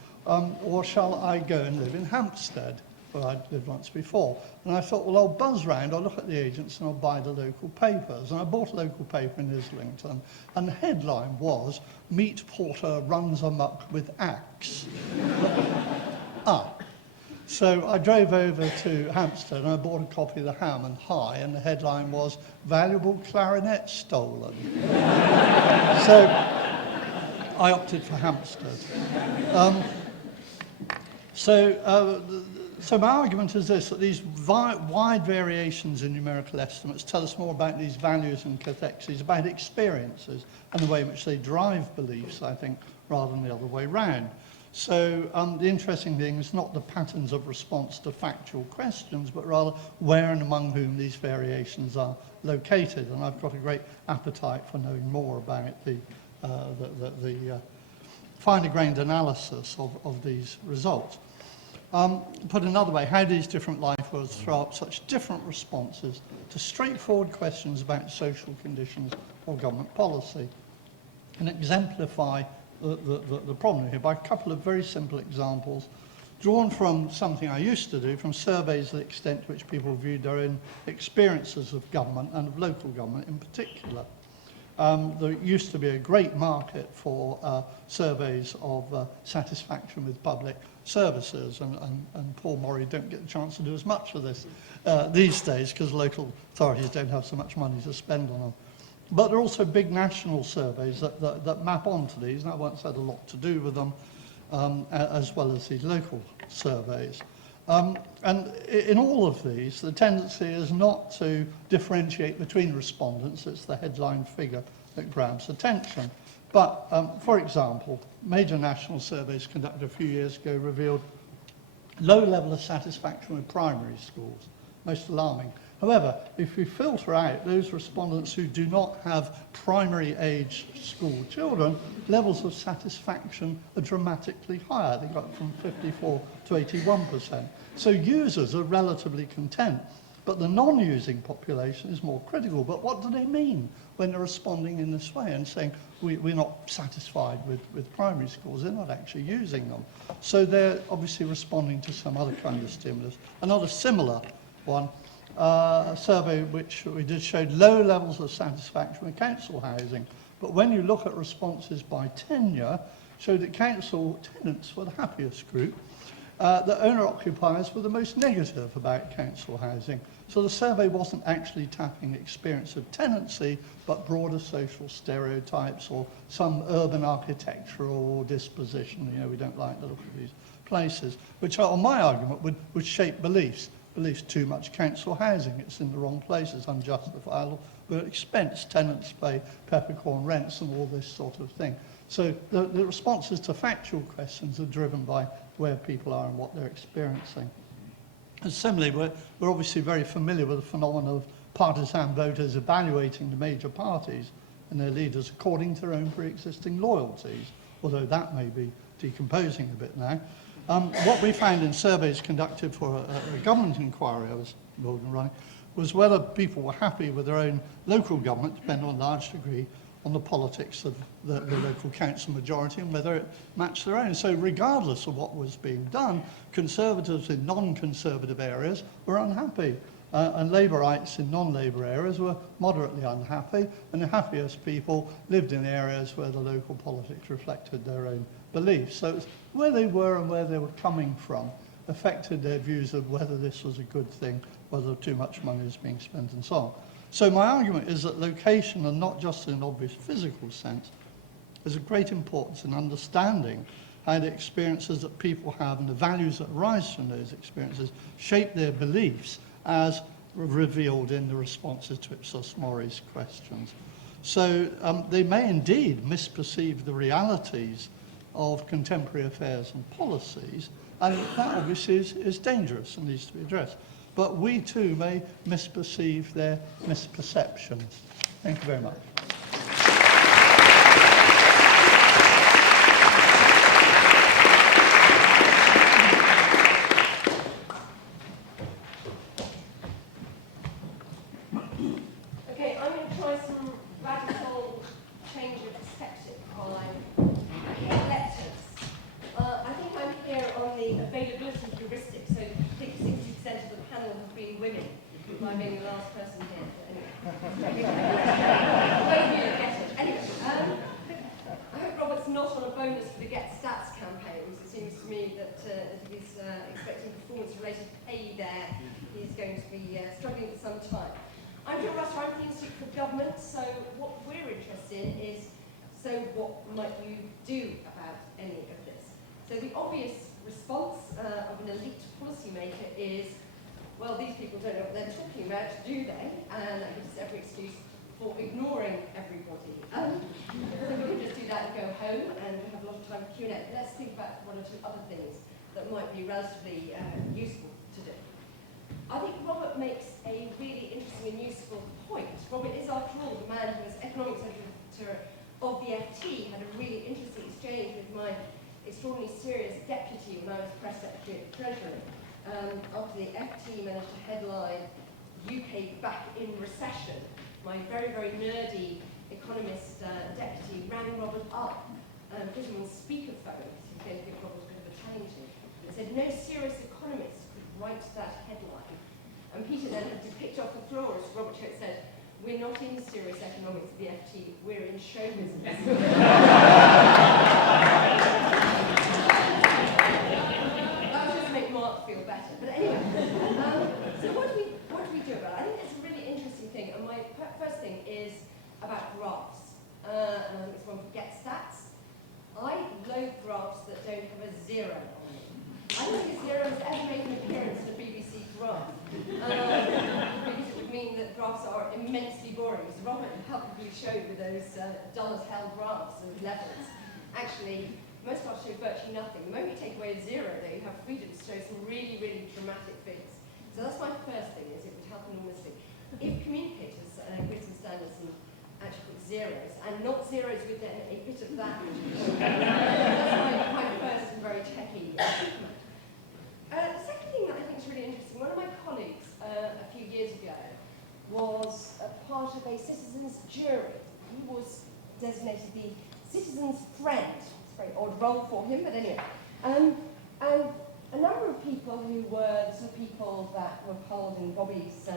or shall I go and live in Hampstead, where I'd lived once before? And I thought, well, I'll buzz round, I'll look at the agents, and I'll buy the local papers. And I bought a local paper in Islington, and the headline was, "Meat Porter runs amok with axe." So I drove over to Hampstead and I bought a copy of the Ham and High, and the headline was, "Valuable Clarinet Stolen." So I opted for Hampstead. So my argument is this, that these wide variations in numerical estimates tell us more about these values and cathexes, about experiences and the way in which they drive beliefs, I think, rather than the other way round. So the interesting thing is not the patterns of response to factual questions, but rather where and among whom these variations are located. And I've got a great appetite for knowing more about the finer-grained analysis of these results. Put another way, how these different life worlds throw up such different responses to straightforward questions about social conditions or government policy, and exemplify the problem here by a couple of very simple examples drawn from something I used to do, from surveys of the extent to which people viewed their own experiences of government and of local government in particular. There used to be a great market for surveys of satisfaction with public services, and poor MORI don't get the chance to do as much of this these days because local authorities don't have so much money to spend on them. But there are also big national surveys that map onto these, and I once had a lot to do with them, as well as these local surveys. And in all of these, the tendency is not to differentiate between respondents. It's the headline figure that grabs attention. But, for example, major national surveys conducted a few years ago revealed low level of satisfaction with primary schools, most alarming. However, if we filter out those respondents who do not have primary age school children, levels of satisfaction are dramatically higher. They got from 54 to 81%. So users are relatively content, but the non-using population is more critical. But what do they mean when they're responding in this way and saying, we're not satisfied with primary schools? They're not actually using them. So they're obviously responding to some other kind of stimulus. Another similar one, a survey which we did showed low levels of satisfaction with council housing. But when you look at responses by tenure, showed that council tenants were the happiest group. The owner-occupiers were the most negative about council housing. So the survey wasn't actually tapping experience of tenancy, but broader social stereotypes or some urban architectural disposition. You know, we don't like the look of these places, which on my argument would shape beliefs. Beliefs too much council housing, it's in the wrong places, unjustifiable, but expense, tenants pay peppercorn rents and all this sort of thing. So the responses to factual questions are driven by where people are and what they're experiencing. And similarly, we're obviously very familiar with the phenomenon of partisan voters evaluating the major parties and their leaders according to their own pre-existing loyalties, although that may be decomposing a bit now. What we found in surveys conducted for a government inquiry I was involved in running was whether people were happy with their own local government, depending on a large degree on the politics of the local council majority and whether it matched their own. So regardless of what was being done, Conservatives in non-Conservative areas were unhappy. And Labourites in non-Labour areas were moderately unhappy, and the happiest people lived in areas where the local politics reflected their own beliefs. So it's where they were and where they were coming from affected their views of whether this was a good thing, whether too much money was being spent and so on. So my argument is that location, and not just in an obvious physical sense, is of great importance in understanding how the experiences that people have and the values that arise from those experiences shape their beliefs as revealed in the responses to Ipsos MORI's questions. So they may indeed misperceive the realities of contemporary affairs and policies, and that obviously is dangerous and needs to be addressed. But we too may misperceive their misperceptions. Thank you very much. my being the last person here. But anyway. Both of you get it. Anyway, I hope Robert's not on a bonus for the Get Stats campaign, because it seems to me that if he's expecting performance-related pay there, he's going to be struggling for some time. I'm Jill Rutter, I'm from the Institute for Government, so what we're interested in is, so what might you do about any of this? So the obvious response of an elite policymaker is, well, these people don't know what they're talking about, do they? And that gives us every excuse for ignoring everybody. So we can just do that and go home and have a lot of time for Q&A. Let's think about one or two other things that might be relatively useful to do. I think Robert makes a really interesting and useful point. Robert is, after all, the man who was economics editor of the FT, had a really interesting exchange with my extraordinarily serious deputy when I was press secretary at Treasury. After the FT managed to headline UK back in recession, my very, very nerdy economist deputy rang Robert up, put him on speakerphone, because he was going to give Robert a bit of a challenge, and said, no serious economist could write that headline. And Peter then had to pick off the floor as Robert Chote said, we're not in serious economics at the FT, we're in show business. That would just make Mark feel better. But anyway, so what do we do about it? I think it's a really interesting thing, and my first thing is about graphs. And I think it's one for Get Stats. I loathe graphs that don't have a zero on them. I don't think a zero has ever made an appearance in a BBC graph. Because it would mean that graphs are immensely boring. As Robert helpfully showed with those dull as hell graphs and levels. Actually, most graphs show virtually nothing. The moment you take away a zero, though, you have freedom to show some really, really dramatic figures. So that's my first thing, is it would help enormously. If communicators, grids and standards, and actually put zeros, and not zeros with then a bit of that. That's my first and very techie comment. The second thing that I think is really interesting, one of my colleagues a few years ago was a part of a citizens' jury. He was designated the citizen's friend. It's a very odd role for him, but anyway. And a number of people who were the sort of people that were polled in Bobby's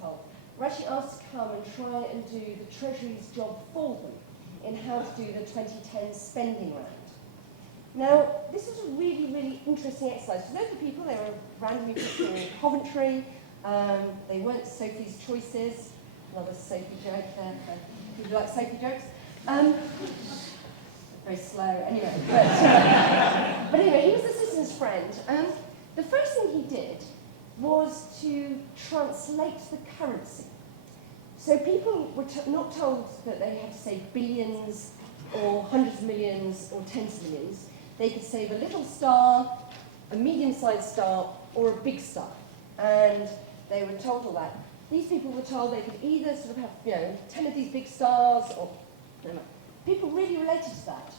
poll were actually asked to come and try and do the Treasury's job for them in how to do the 2010 spending round. Now, this was a really, really interesting exercise. For those people, they were randomly put in Coventry. They weren't Sophie's Choices. Another Sophie joke there for people who like Sophie jokes. Very slow, anyway. But anyway, he was the citizen's friend. And the first thing he did was to translate the currency. So people were not told that they had to say billions or hundreds of millions or tens of millions. They could save a little star, a medium-sized star, or a big star. And they were told all that. These people were told they could either sort of have, 10 of these big stars, or people really related to that.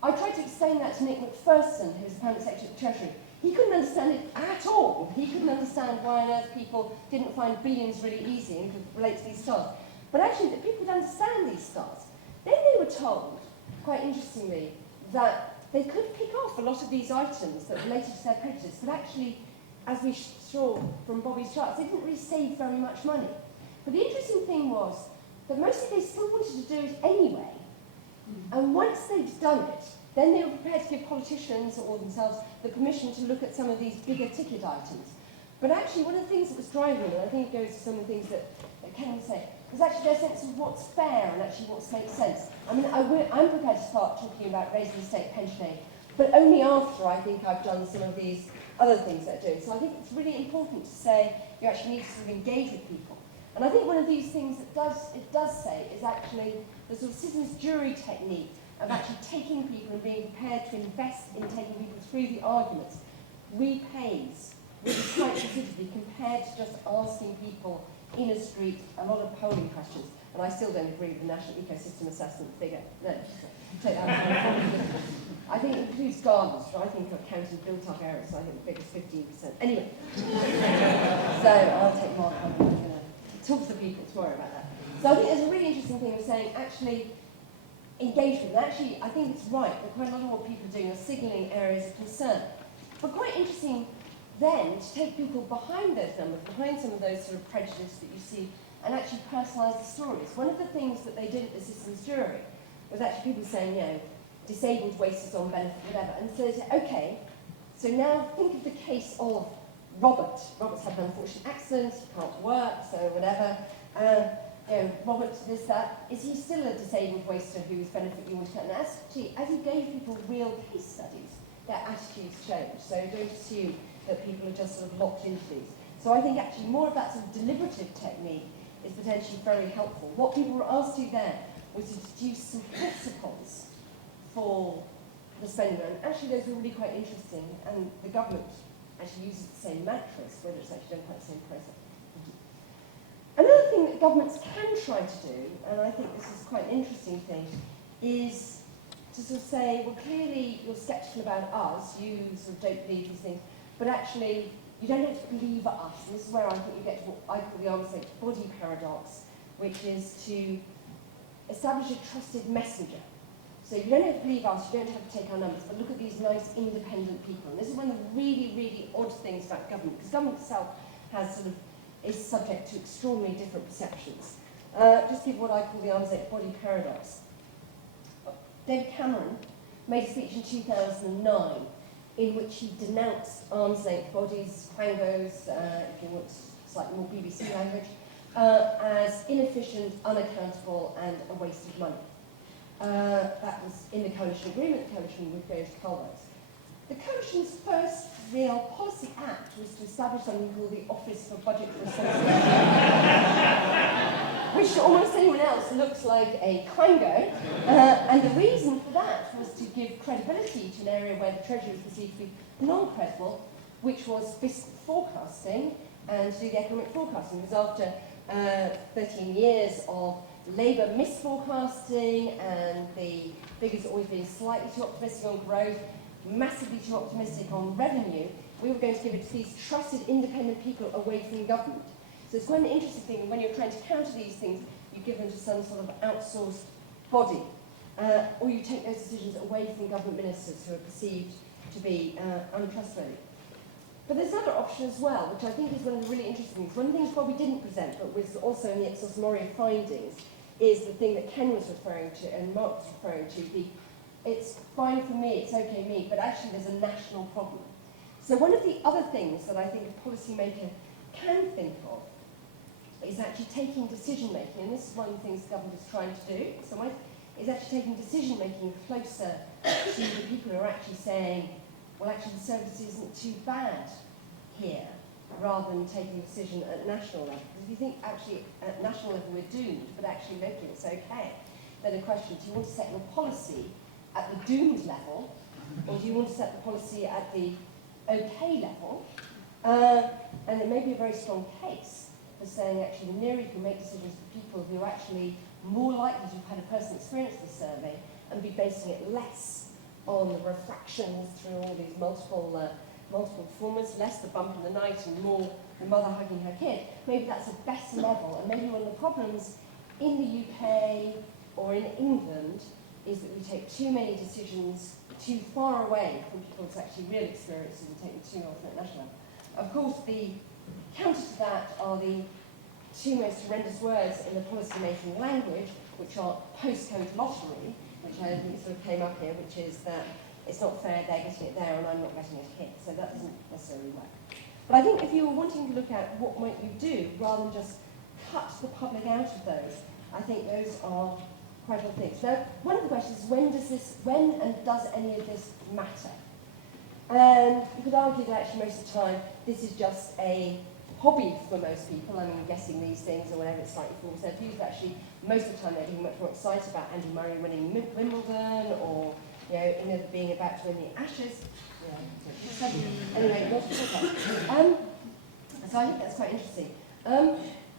I tried to explain that to Nick McPherson, who's the Permanent Secretary of the Treasury. He couldn't understand it at all. He couldn't understand why on earth people didn't find billions really easy and could relate to these stars. But actually, the people could understand these stars. Then they were told, quite interestingly, that they could pick off a lot of these items that related to their creditors, but actually, as we saw from Bobby's charts, they didn't really save very much money. But the interesting thing was that mostly they still wanted to do it anyway. And once they'd done it, then they were prepared to give politicians or themselves the permission to look at some of these bigger ticket items. But actually, one of the things that was driving them, and I think it goes to some of the things that Ken was saying, was actually their sense of what's fair and actually what makes sense. I mean, I'm prepared to start talking about raising the state pension aid, but only after I think I've done some of these other things that are doing. So I think it's really important to say you actually need to sort of engage with people. And I think one of these things that it does say is actually the sort of citizens' jury technique of actually taking people and being prepared to invest in taking people through the arguments repays really quite considerably compared to just asking people in a street a lot of polling questions. And I still don't agree with the National Ecosystem Assessment figure. No, take that out. I think it includes gardens, but I think of counting built-up areas, so I think the figure's 15%. Anyway, so I'll take Mark on. I'm going to talk to the people tomorrow about that. So I think there's a really interesting thing of saying, actually, engagement. And actually, I think it's right that quite a lot of what people are doing are signalling areas of concern. But quite interesting, then to take people behind those numbers, behind some of those sort of prejudices that you see, and actually personalise the stories. One of the things that they did at the systems jury was actually people saying, you know, disabled wasters on benefit, whatever, and so they said, okay, so now think of the case of Robert. Robert's had an unfortunate accident, can't work, so whatever. You know, Robert this, that. Is he still a disabled waster whose benefit you want to cut? And actually, as you gave people real case studies, their attitudes changed. So don't assume that people are just sort of locked into these. So I think actually more of that sort of deliberative technique is potentially very helpful. What people were asked to do there was to deduce some principles for the spending. And actually those were really quite interesting. And the government actually uses the same mantras, whether it's actually done quite the same process. Another thing that governments can try to do, and I think this is quite an interesting thing, is to sort of say, well, clearly you're sceptical about us, you sort of don't believe these things, but actually you don't have to believe us. And this is where I think you get to what I call the arm's length body paradox, which is to establish a trusted messenger. So you don't have to believe us, you don't have to take our numbers, but look at these nice independent people. And this is one of the really, really odd things about government, because government itself has sort of is subject to extraordinarily different perceptions. Just give what I call the arm's length body paradox. David Cameron made a speech in 2009 in which he denounced arm's length bodies, quangos, if you want slightly more BBC language, as inefficient, unaccountable, and a waste of money. That was in the coalition agreement. The coalition would go to Colworks. The coalition's first real policy act was to establish something called the Office for Budget Responsibility, which to almost anyone else looks like a quango. And the reason for that was to give credibility to an area where the Treasury was perceived to be non-credible, which was fiscal forecasting and to do the economic forecasting. It was after 13 years of Labour misforecasting and the figures always being slightly too optimistic on growth, massively too optimistic on revenue, we were going to give it to these trusted independent people away from government. So it's quite an interesting thing when you're trying to counter these things, you give them to some sort of outsourced body, or you take those decisions away from government ministers who are perceived to be untrustworthy. But there's another option as well, which I think is one of the really interesting things. One of the things Bobby didn't present, but was also in the Ipsos MORI findings, is the thing that Ken was referring to and Mark was referring to, it's fine for me, it's okay me, but actually there's a national problem. So one of the other things that I think a policymaker can think of is actually taking decision-making, and this is one of the things the government is trying to do, is actually taking decision-making closer to the people who are actually saying, well, actually the service isn't too bad here, rather than taking a decision at national level. Because if you think actually at national level we're doomed, but actually locally it's okay, then the question, do you want to set your policy at the doomed level, or do you want to set the policy at the okay level? And it may be a very strong case for saying actually the nearer you can make decisions for people who are actually more likely to have had a personal experience of the survey and be basing it less on the refractions through all these multiple performers, less the bump in the night and more the mother hugging her kid. Maybe that's a better level, and maybe one of the problems in the UK or in England is that we take too many decisions too far away from people's actually real experiences and take them too often at national level. Of course, the counter to that are the two most horrendous words in the policy-making language, which are postcode lottery, which I think sort of came up here, which is that it's not fair, they're getting it there and I'm not getting it here. So that doesn't necessarily work. But I think if you were wanting to look at what might you do, rather than just cut the public out of those, I think those are quite a things. Now, one of the questions is when and does any of this matter? And you could argue that actually most of the time this is just a hobby for most people. I mean, guessing these things or whatever, it's slightly false their views, but actually most of the time they're being much more excited about Andy Murray winning Wimbledon or being about to win the Ashes. Yeah, anyway, not to talk about. So I think that's quite interesting.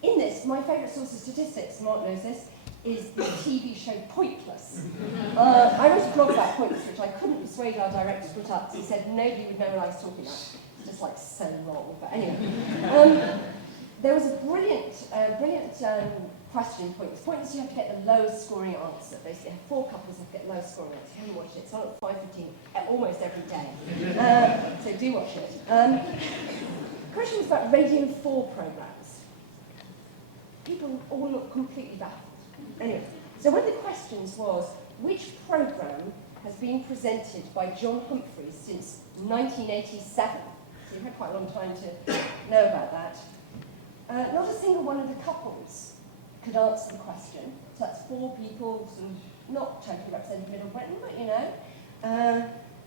In this, my favourite source of statistics, Mark knows this, is the TV show Pointless. I wrote a blog about Pointless, which I couldn't persuade our director to put up, because he said nobody would know what I was talking about. It's just like so wrong. But anyway, there was a brilliant question in Pointless. Pointless, you have to get the lowest scoring answer. Basically, 4 couples have to get the lowest scoring answer. You haven't watched it. It's on at 5:15. almost every day. So do watch it. Question was about Radio 4 programmes. People all look completely baffled. Anyway, so one of the questions was, which programme has been presented by John Humphreys since 1987? So you've had quite a long time to know about that. Not a single one of the couples could answer the question. So that's 4 people, sort of not totally represented Middle Britain, but you know,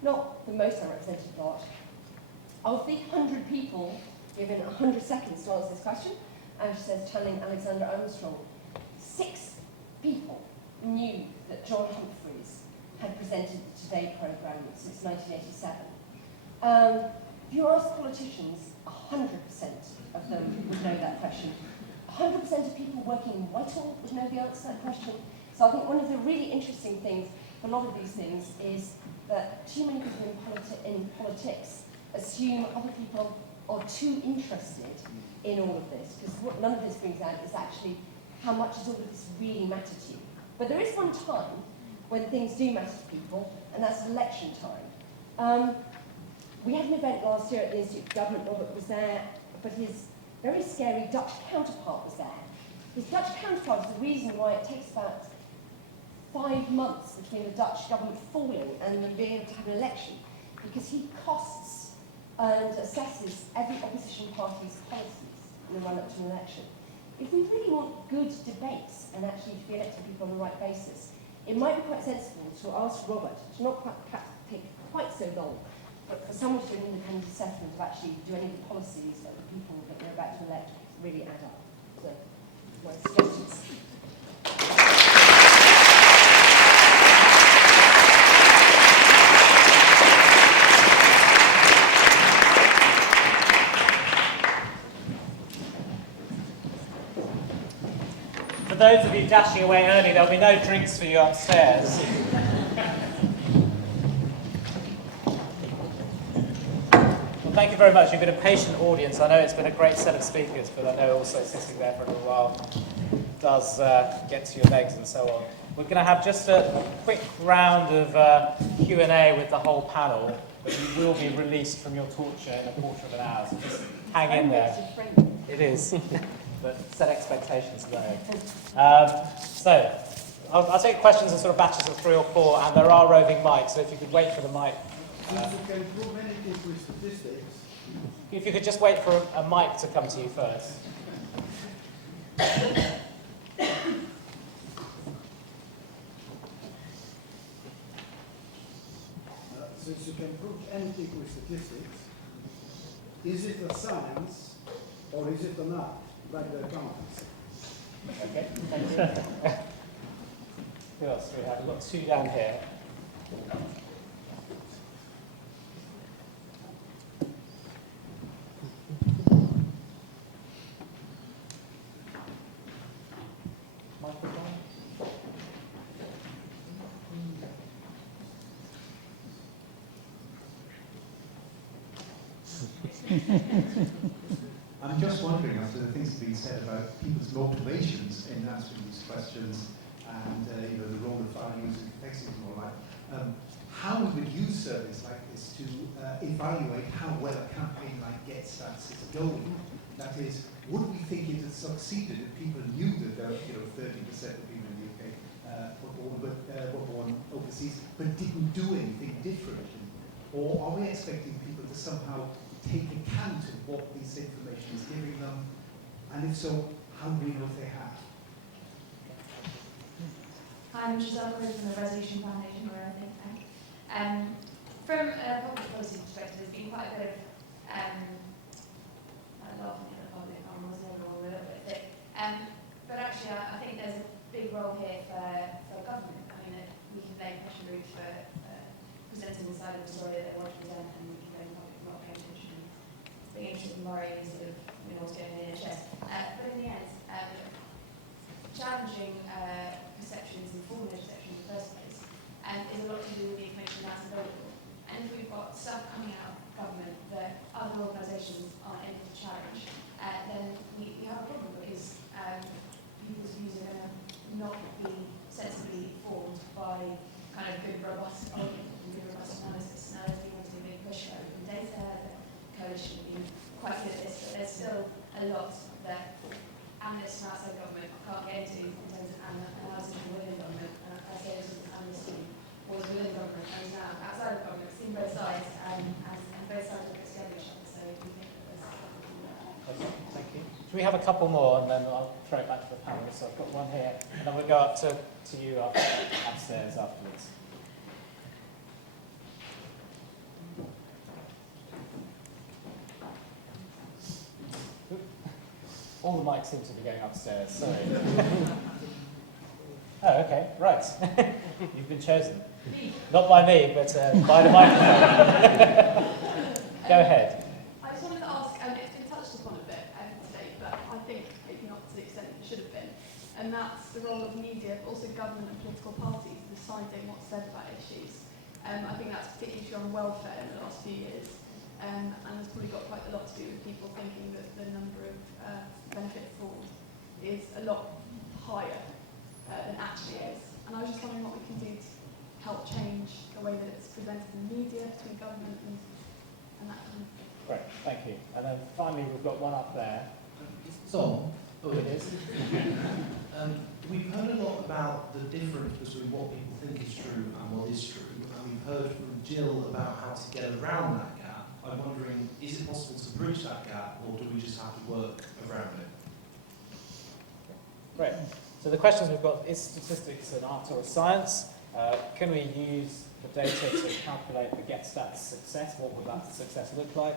not the most unrepresented lot. Of the 100 people given 100 seconds to answer this question, and she says, channeling Alexander Armstrong, 6 people knew that John Humphreys had presented the Today programme since 1987. If you ask politicians, 100% of them would know that question. 100% of people working in Whitehall would know the answer to that question. So I think one of the really interesting things for a lot of these things is that too many people in politics assume other people are too interested in all of this, because what none of this brings out is actually how much does all of this really matter to you. But there is one time when things do matter to people, and that's election time. We had an event last year at the Institute of Government. Robert was there, but his very scary Dutch counterpart was there. His Dutch counterpart is the reason why it takes about 5 months between the Dutch government falling and them being able to have an election, because he costs and assesses every opposition party's policies in the run-up to an election. If we really want good debates and actually to be electing people on the right basis, it might be quite sensible to ask Robert to not take quite so long, but for someone to do an independent assessment of actually do any of the policies of the people that we're about to elect really add up. So, my suggestions. For those of you dashing away early, there'll be no drinks for you upstairs. Well, thank you very much. You've been a patient audience. I know it's been a great set of speakers, but I know also sitting there for a little while does get to your legs and so on. We're going to have just a quick round of Q&A with the whole panel, but you will be released from your torture in a quarter of an hour, so just hang in there. It is. But set expectations low. So, I'll take questions in sort of batches of 3 or 4, and there are roving mics, so if you could wait for the mic. Since you can prove anything with statistics, If you could just wait for a mic to come to you first. since you can prove anything with statistics, is it a science or is it an art, like the accountants? Okay, thank you. Who else do we have? We've got 2 down here. Microphone? I'm just wondering, after the things that have been said about people's motivations in answering these questions and the role of values and complexities and all that, how we would use surveys like this to evaluate how well a campaign like GetStats is going. That is, would we think it had succeeded if people knew that there were 30% of people in the UK were born overseas, but didn't do anything differently? Or are we expecting people to somehow take account of what this information is giving them? And if so, how do we know if they have? I'm Giselle Cruz from the Resolution Foundation, or I think. From a public policy perspective, there's been quite a bit of laughing at the public, I was never all a little bit thick. But actually, I think there's a big role here for government. I mean, we can blame pressure groups for presenting the side of the story that they want to present, and we can blame the public for not paying attention, being interested in MORI, sort of, what's going on in the NHS. But in the end, challenging perceptions and forming those perceptions in the first place is a lot to do with the information that's available. And if we've got stuff coming out of government that other organisations aren't able to challenge, then we have a problem, because people's views are going to not be sensibly formed by kind of good, robust argument and good, robust analysis. And a lot that analysts from outside government can't get into in terms of analysis from within government. I say this was an analyst who was within government and is now outside of government, seen both sides, and both sides of this together each other. So we think that there's Okay, thank you. Should we have a couple more, and then I'll throw it back to the panelists. So I've got one here, and then we'll go up to you upstairs afterwards. All the mics seem to be going upstairs, sorry. Oh, okay, right. You've been chosen. Not by me, but by the microphone. Go ahead. I just wanted to ask, it's been touched upon a bit today, but I think maybe not to the extent it should have been, and that's the role of media, but also government and political parties deciding what's said about issues. I think that's particularly true on welfare in the last few years, and it's probably got quite a lot to do with people thinking that the number of benefit fraud is a lot higher than actually is. And I was just wondering what we can do to help change the way that it's presented in the media, between government and that kind of thing. Great, thank you. And then finally, we've got one up there. So, It is. we've heard a lot about the difference between what people think is true and what is true, and we've heard from Jill about how to get around that gap. I'm wondering, is it possible to bridge that gap, or do we just have to work around it? Great. So the questions we've got, is statistics an art or a science? Can we use the data to calculate the GetStats success? What would that success look like?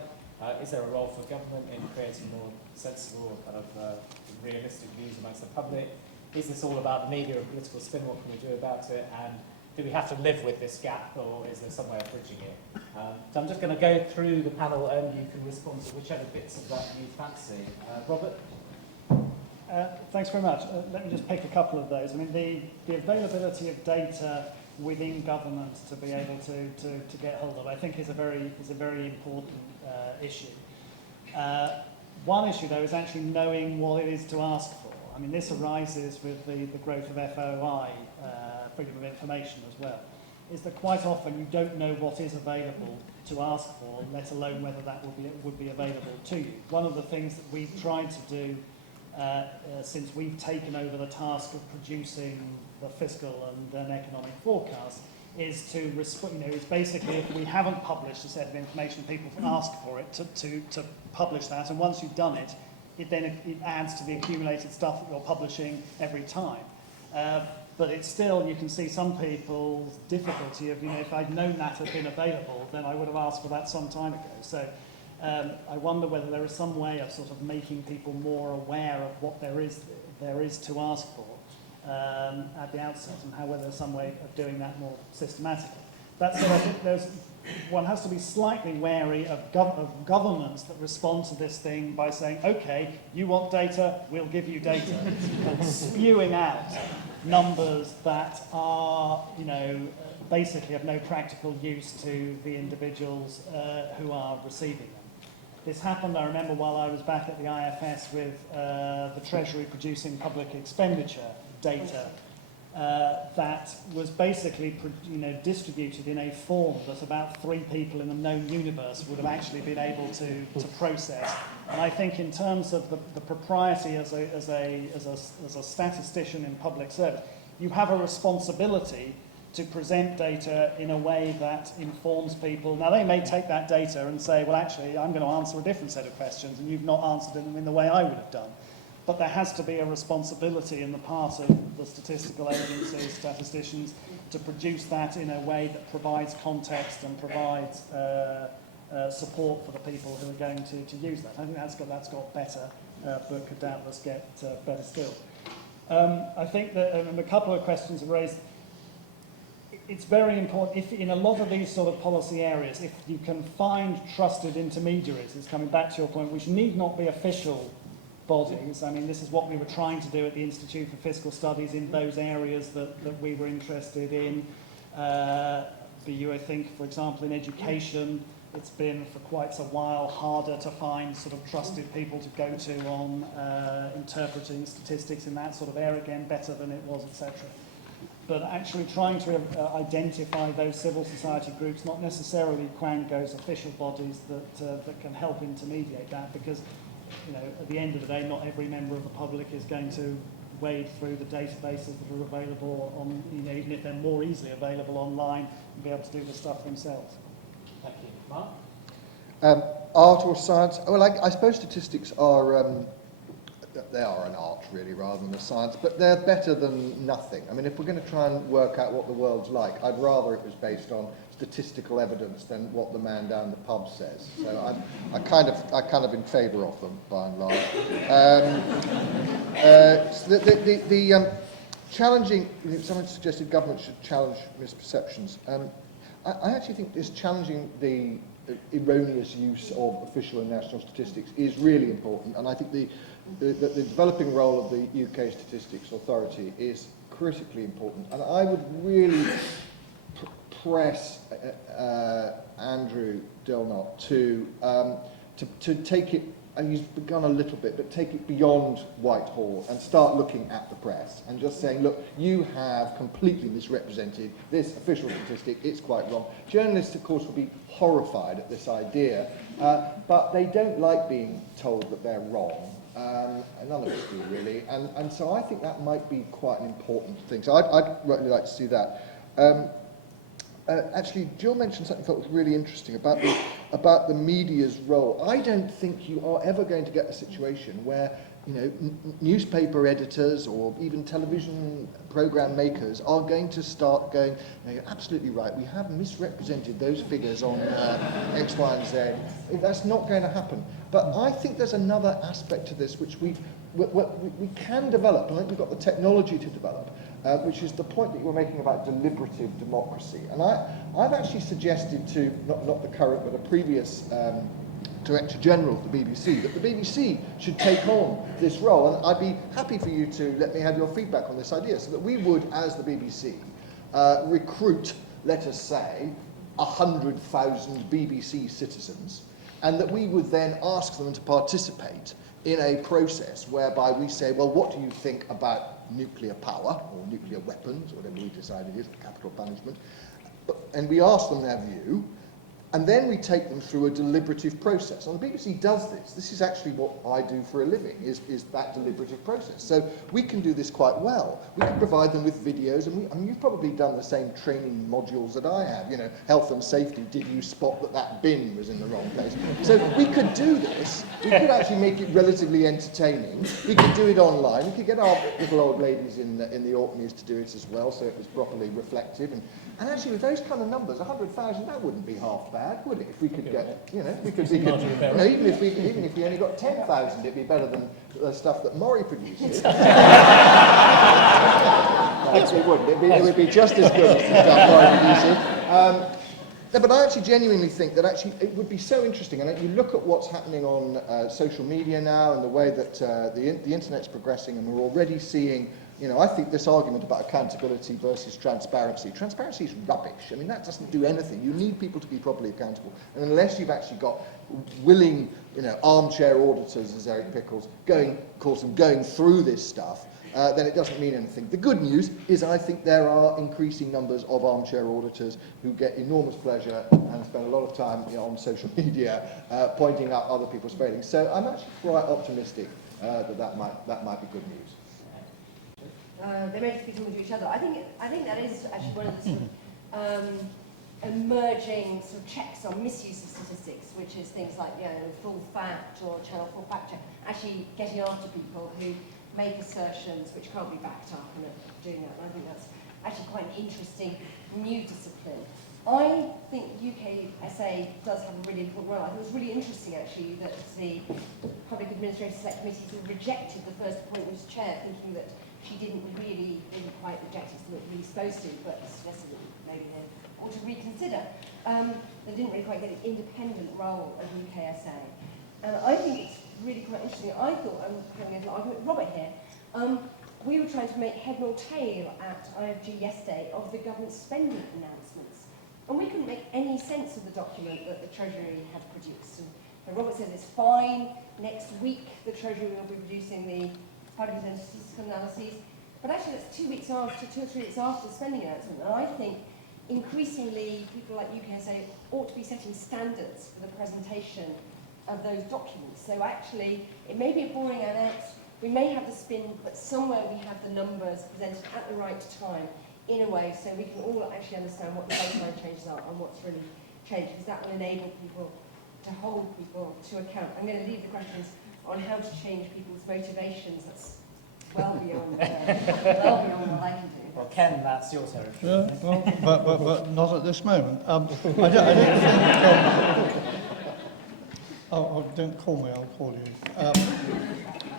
Is there a role for government in creating more sensible, kind of realistic views amongst the public? Is this all about the media and political spin? What can we do about it? And do we have to live with this gap, or is there some way of bridging it? So I'm just going to go through the panel, and you can respond to whichever bits of that you fancy. Robert? Thanks very much. Let me just pick a couple of those. I mean, the availability of data within government to be able to get hold of, I think, is a very important issue. One issue, though, is actually knowing what it is to ask for. I mean, this arises with the growth of FOI, freedom of information as well, is that quite often you don't know what is available to ask for, let alone whether that would be available to you. One of the things that we've tried to do since we've taken over the task of producing the fiscal and economic forecast is to respond. Is basically, if we haven't published a set of information, people can ask for it to publish that, and once you've done it, it adds to the accumulated stuff that you're publishing every time. But it's still, you can see some people's difficulty of, if I'd known that had been available, then I would have asked for that some time ago. So I wonder whether there is some way of sort of making people more aware of what there is to ask for at the outset, and whether there's some way of doing that more systematically. That said, I think one has to be slightly wary of governments that respond to this thing by saying, okay, you want data, we'll give you data, and spewing out numbers that are, basically of no practical use to the individuals who are receiving them. This happened, I remember, while I was back at the IFS with the Treasury producing public expenditure data that was basically distributed in a form that about 3 people in the known universe would have actually been able to process. And I think in terms of the propriety as a statistician in public service, you have a responsibility to present data in a way that informs people. Now, they may take that data and say, well, actually, I'm going to answer a different set of questions, and you've not answered them in the way I would have done. But there has to be a responsibility in the part of the statistical agencies, statisticians, to produce that in a way that provides context and provides support for the people who are going to use that. I think that's got better, but could doubtless get better still. I think that a couple of questions are raised. It's very important, if in a lot of these sort of policy areas, if you can find trusted intermediaries, it's coming back to your point, which need not be official bodies. I mean, this is what we were trying to do at the Institute for Fiscal Studies in those areas that we were interested in. I think, for example, in education, it's been for quite a while harder to find sort of trusted people to go to on interpreting statistics in that sort of area, again, better than it was, etc. But actually trying to identify those civil society groups, not necessarily Quango's official bodies that can help intermediate that, because you know, at the end of the day, not every member of the public is going to wade through the databases that are available on, you know, even if they're more easily available online, and be able to do the stuff themselves. Thank you. Mark? Art or science? Well, I suppose statistics are, they are an art really rather than a science, but they're better than nothing. I mean, if we're going to try and work out what the world's like, I'd rather it was based on statistical evidence than what the man down the pub says. So I'm kind of in favour of them by and large. So challenging, someone suggested government should challenge misperceptions. I actually think this challenging the erroneous use of official and national statistics is really important, and I think the developing role of the UK Statistics Authority is critically important, and I would really press Andrew Dilnott to take it, and he's begun a little bit, but take it beyond Whitehall and start looking at the press and just saying, look, you have completely misrepresented this official statistic, it's quite wrong. Journalists, of course, will be horrified at this idea, but they don't like being told that they're wrong. None of us do, really. And so I think that might be quite an important thing. So I'd really like to see that. Actually, Jill mentioned something I thought was really interesting about the media's role. I don't think you are ever going to get a situation where, you know, newspaper editors or even television program makers are going to start going, no, you're absolutely right, we have misrepresented those figures on X, Y, and Z. That's not going to happen. But I think there's another aspect to this which we can develop, and I think we've got the technology to develop, which is the point that you were making about deliberative democracy. And I've actually suggested to, not the current, but a previous Director General of the BBC, that the BBC should take on this role. And I'd be happy for you to let me have your feedback on this idea, so that we would, as the BBC, recruit, let us say, 100,000 BBC citizens, and that we would then ask them to participate in a process whereby we say, well, what do you think about nuclear power, or nuclear weapons, or whatever we decide it is, capital punishment, and we ask them their view, and then we take them through a deliberative process. And the BBC does this. This is actually what I do for a living, is that deliberative process. So we can do this quite well. We can provide them with videos, and I mean, you've probably done the same training modules that I have, you know, health and safety, did you spot that bin was in the wrong place? So we could do this. We could actually make it relatively entertaining. We could do it online. We could get our little old ladies in the Orkneys to do it as well, so it was properly reflective. And actually, with those kind of numbers, 100,000, that wouldn't be half bad, would it? If we could get, you know, we could be, even if we only got 10,000, it'd be better than the stuff that MORI produces. Actually, it wouldn't. It would be just as good as the stuff MORI produces. No, but I actually genuinely think that actually it would be so interesting, and you look at what's happening on social media now and the way that the internet's progressing, and we're already seeing, you know, I think this argument about accountability versus transparency. Transparency is rubbish. I mean, that doesn't do anything. You need people to be properly accountable. And unless you've actually got willing, you know, armchair auditors, as Eric Pickles, going through this stuff, then it doesn't mean anything. The good news is I think there are increasing numbers of armchair auditors who get enormous pleasure and spend a lot of time, you know, on social media pointing out other people's failings. So I'm actually quite optimistic that might be good news. They may just be talking to each other. I think that is actually one of the sort of emerging sort of checks on misuse of statistics, which is things like, you know, full fact or Channel 4 fact check, actually getting after people who make assertions which can't be backed up and are doing that. And I think that's actually quite an interesting new discipline. I think UKSA does have a really important role. I think it was really interesting actually that the Public Administrative Select Committee sort of rejected the first appointment as chair, thinking that she didn't quite reject it, so really supposed to, but suggested that maybe they ought to reconsider. They didn't really quite get the independent role of UKSA. And I think it's really quite interesting. I thought, I'm having an argument with Robert here, we were trying to make head nor tail at IFG yesterday of the government spending announcements. And we couldn't make any sense of the document that the Treasury had produced. And Robert says it's fine, next week the Treasury will be producing the Public and Statistical analyses, but actually that's 2 or 3 weeks after the spending announcement. And I think increasingly people like UKSA ought to be setting standards for the presentation of those documents. So actually, it may be a boring annex, we may have the spin, but somewhere we have the numbers presented at the right time in a way so we can all actually understand what the baseline changes are and what's really changed, because that will enable people to hold people to account. I'm going to leave the questions on how to change people's motivations. That's well beyond what I can do. Well, Ken, that's your territory. Yeah, well, but not at this moment. I don't think... don't call me, I'll call you.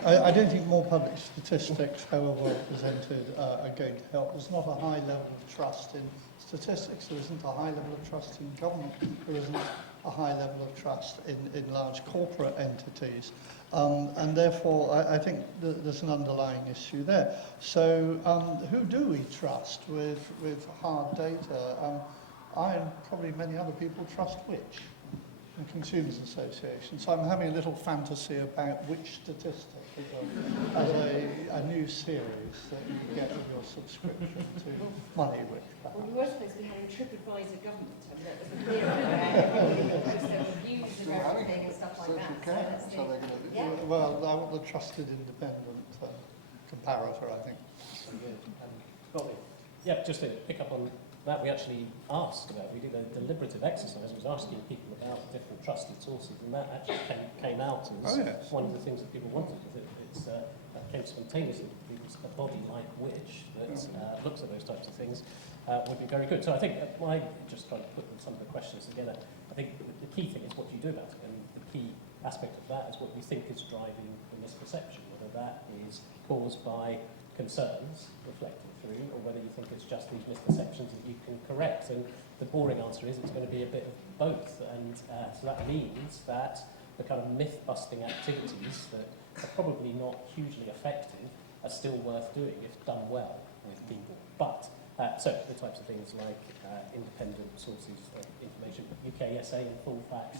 I don't think more public statistics, however well presented, are going to help. There's not a high level of trust in statistics. There isn't a high level of trust in government. There isn't a high level of trust in large corporate entities. And therefore, I think there's an underlying issue there. So who do we trust with hard data? I and probably many other people trust which? The Consumers Association. So I'm having a little fantasy about which statistic as a new series that you can get with your subscription to Money Which. Well, the worst place we had in TripAdvisor government, and that was the theory where everybody would post their reviews of everything and stuff like that. So that's the, yeah. Well, I want the trusted independent comparator, I think. Bobby. Yeah, just to pick up on that, we actually asked about, we did a deliberative exercise, was asking people about different trusted sources, and that actually came out as one of the things that people wanted. That came spontaneously. A body like which that looks at those types of things would be very good. So I think when I just trying to put some of the questions together, I think the key thing is what you do about it, and the key aspect of that is what you think is driving the misperception, whether that is caused by concerns reflected through, or whether you think it's just these misperceptions that you can correct. And the boring answer is it's going to be a bit of both, and so that means that the kind of myth-busting activities that are probably not hugely effective are still worth doing if done well with people. But, so the types of things like independent sources of information, UKSA and full facts,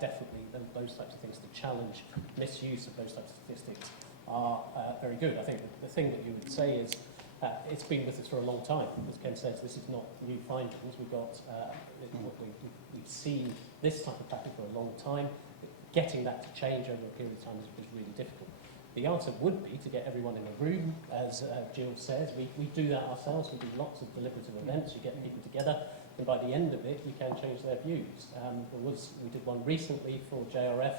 definitely those types of things to challenge misuse of those types of statistics are very good. I think the thing that you would say is it's been with us for a long time. As Ken says, this is not new findings. We've got, we've seen this type of pattern for a long time. Getting that to change over a period of time is really difficult. The answer would be to get everyone in a room, as Jill says. We do that ourselves. We do lots of deliberative events. You get people together, and by the end of it, you can change their views. We did one recently for JRF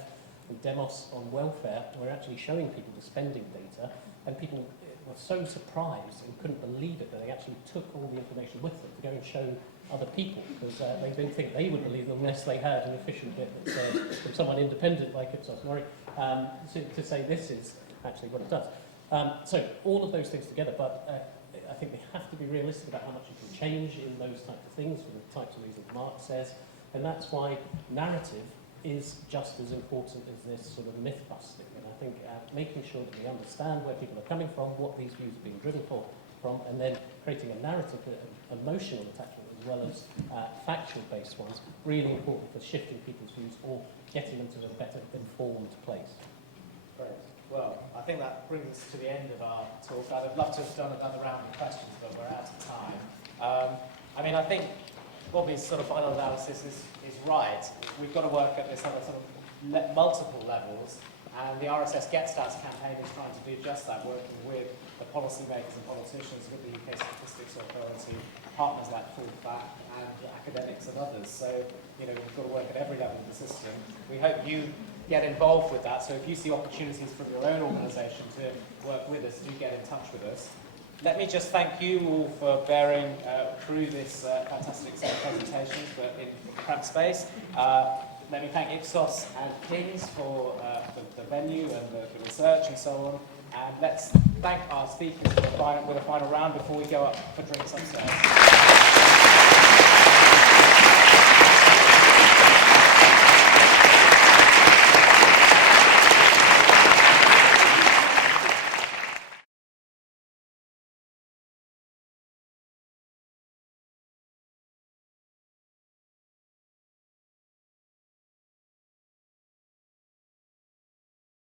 and Demos on welfare. We're actually showing people the spending data, and people were so surprised and couldn't believe it that they actually took all the information with them to go and show other people, because they didn't think they would believe them unless they had an official bit that said from someone independent like Ipsos MORI to say this is actually what it does. So all of those things together, but I think we have to be realistic about how much you can change in those types of things for the types of reasons Mark says, and that's why narrative is just as important as this sort of myth busting. And I think making sure that we understand where people are coming from, what these views are being driven from, and then creating a narrative, an emotional attachment as well as factual-based ones, really important for shifting people's views or getting them to a better informed place. Great. Well, I think that brings us to the end of our talk. I'd have loved to have done another round of questions, but we're out of time. I mean, I think Bobby's sort of final analysis is right. We've got to work at this on a sort of multiple levels, and the RSS Get Stats campaign is trying to do just that, working with the policymakers and politicians, with the UK Statistics Authority, partners like Full Fact, and academics and others. So, you know, we've got to work at every level of the system. We hope you get involved with that. So if you see opportunities from your own organisation to work with us, do get in touch with us. Let me just thank you all for bearing through this fantastic set of presentations, but in cramped space. Let me thank Ipsos and King's for the venue and the research and so on. And let's thank our speakers with a final round before we go up for drinks upstairs.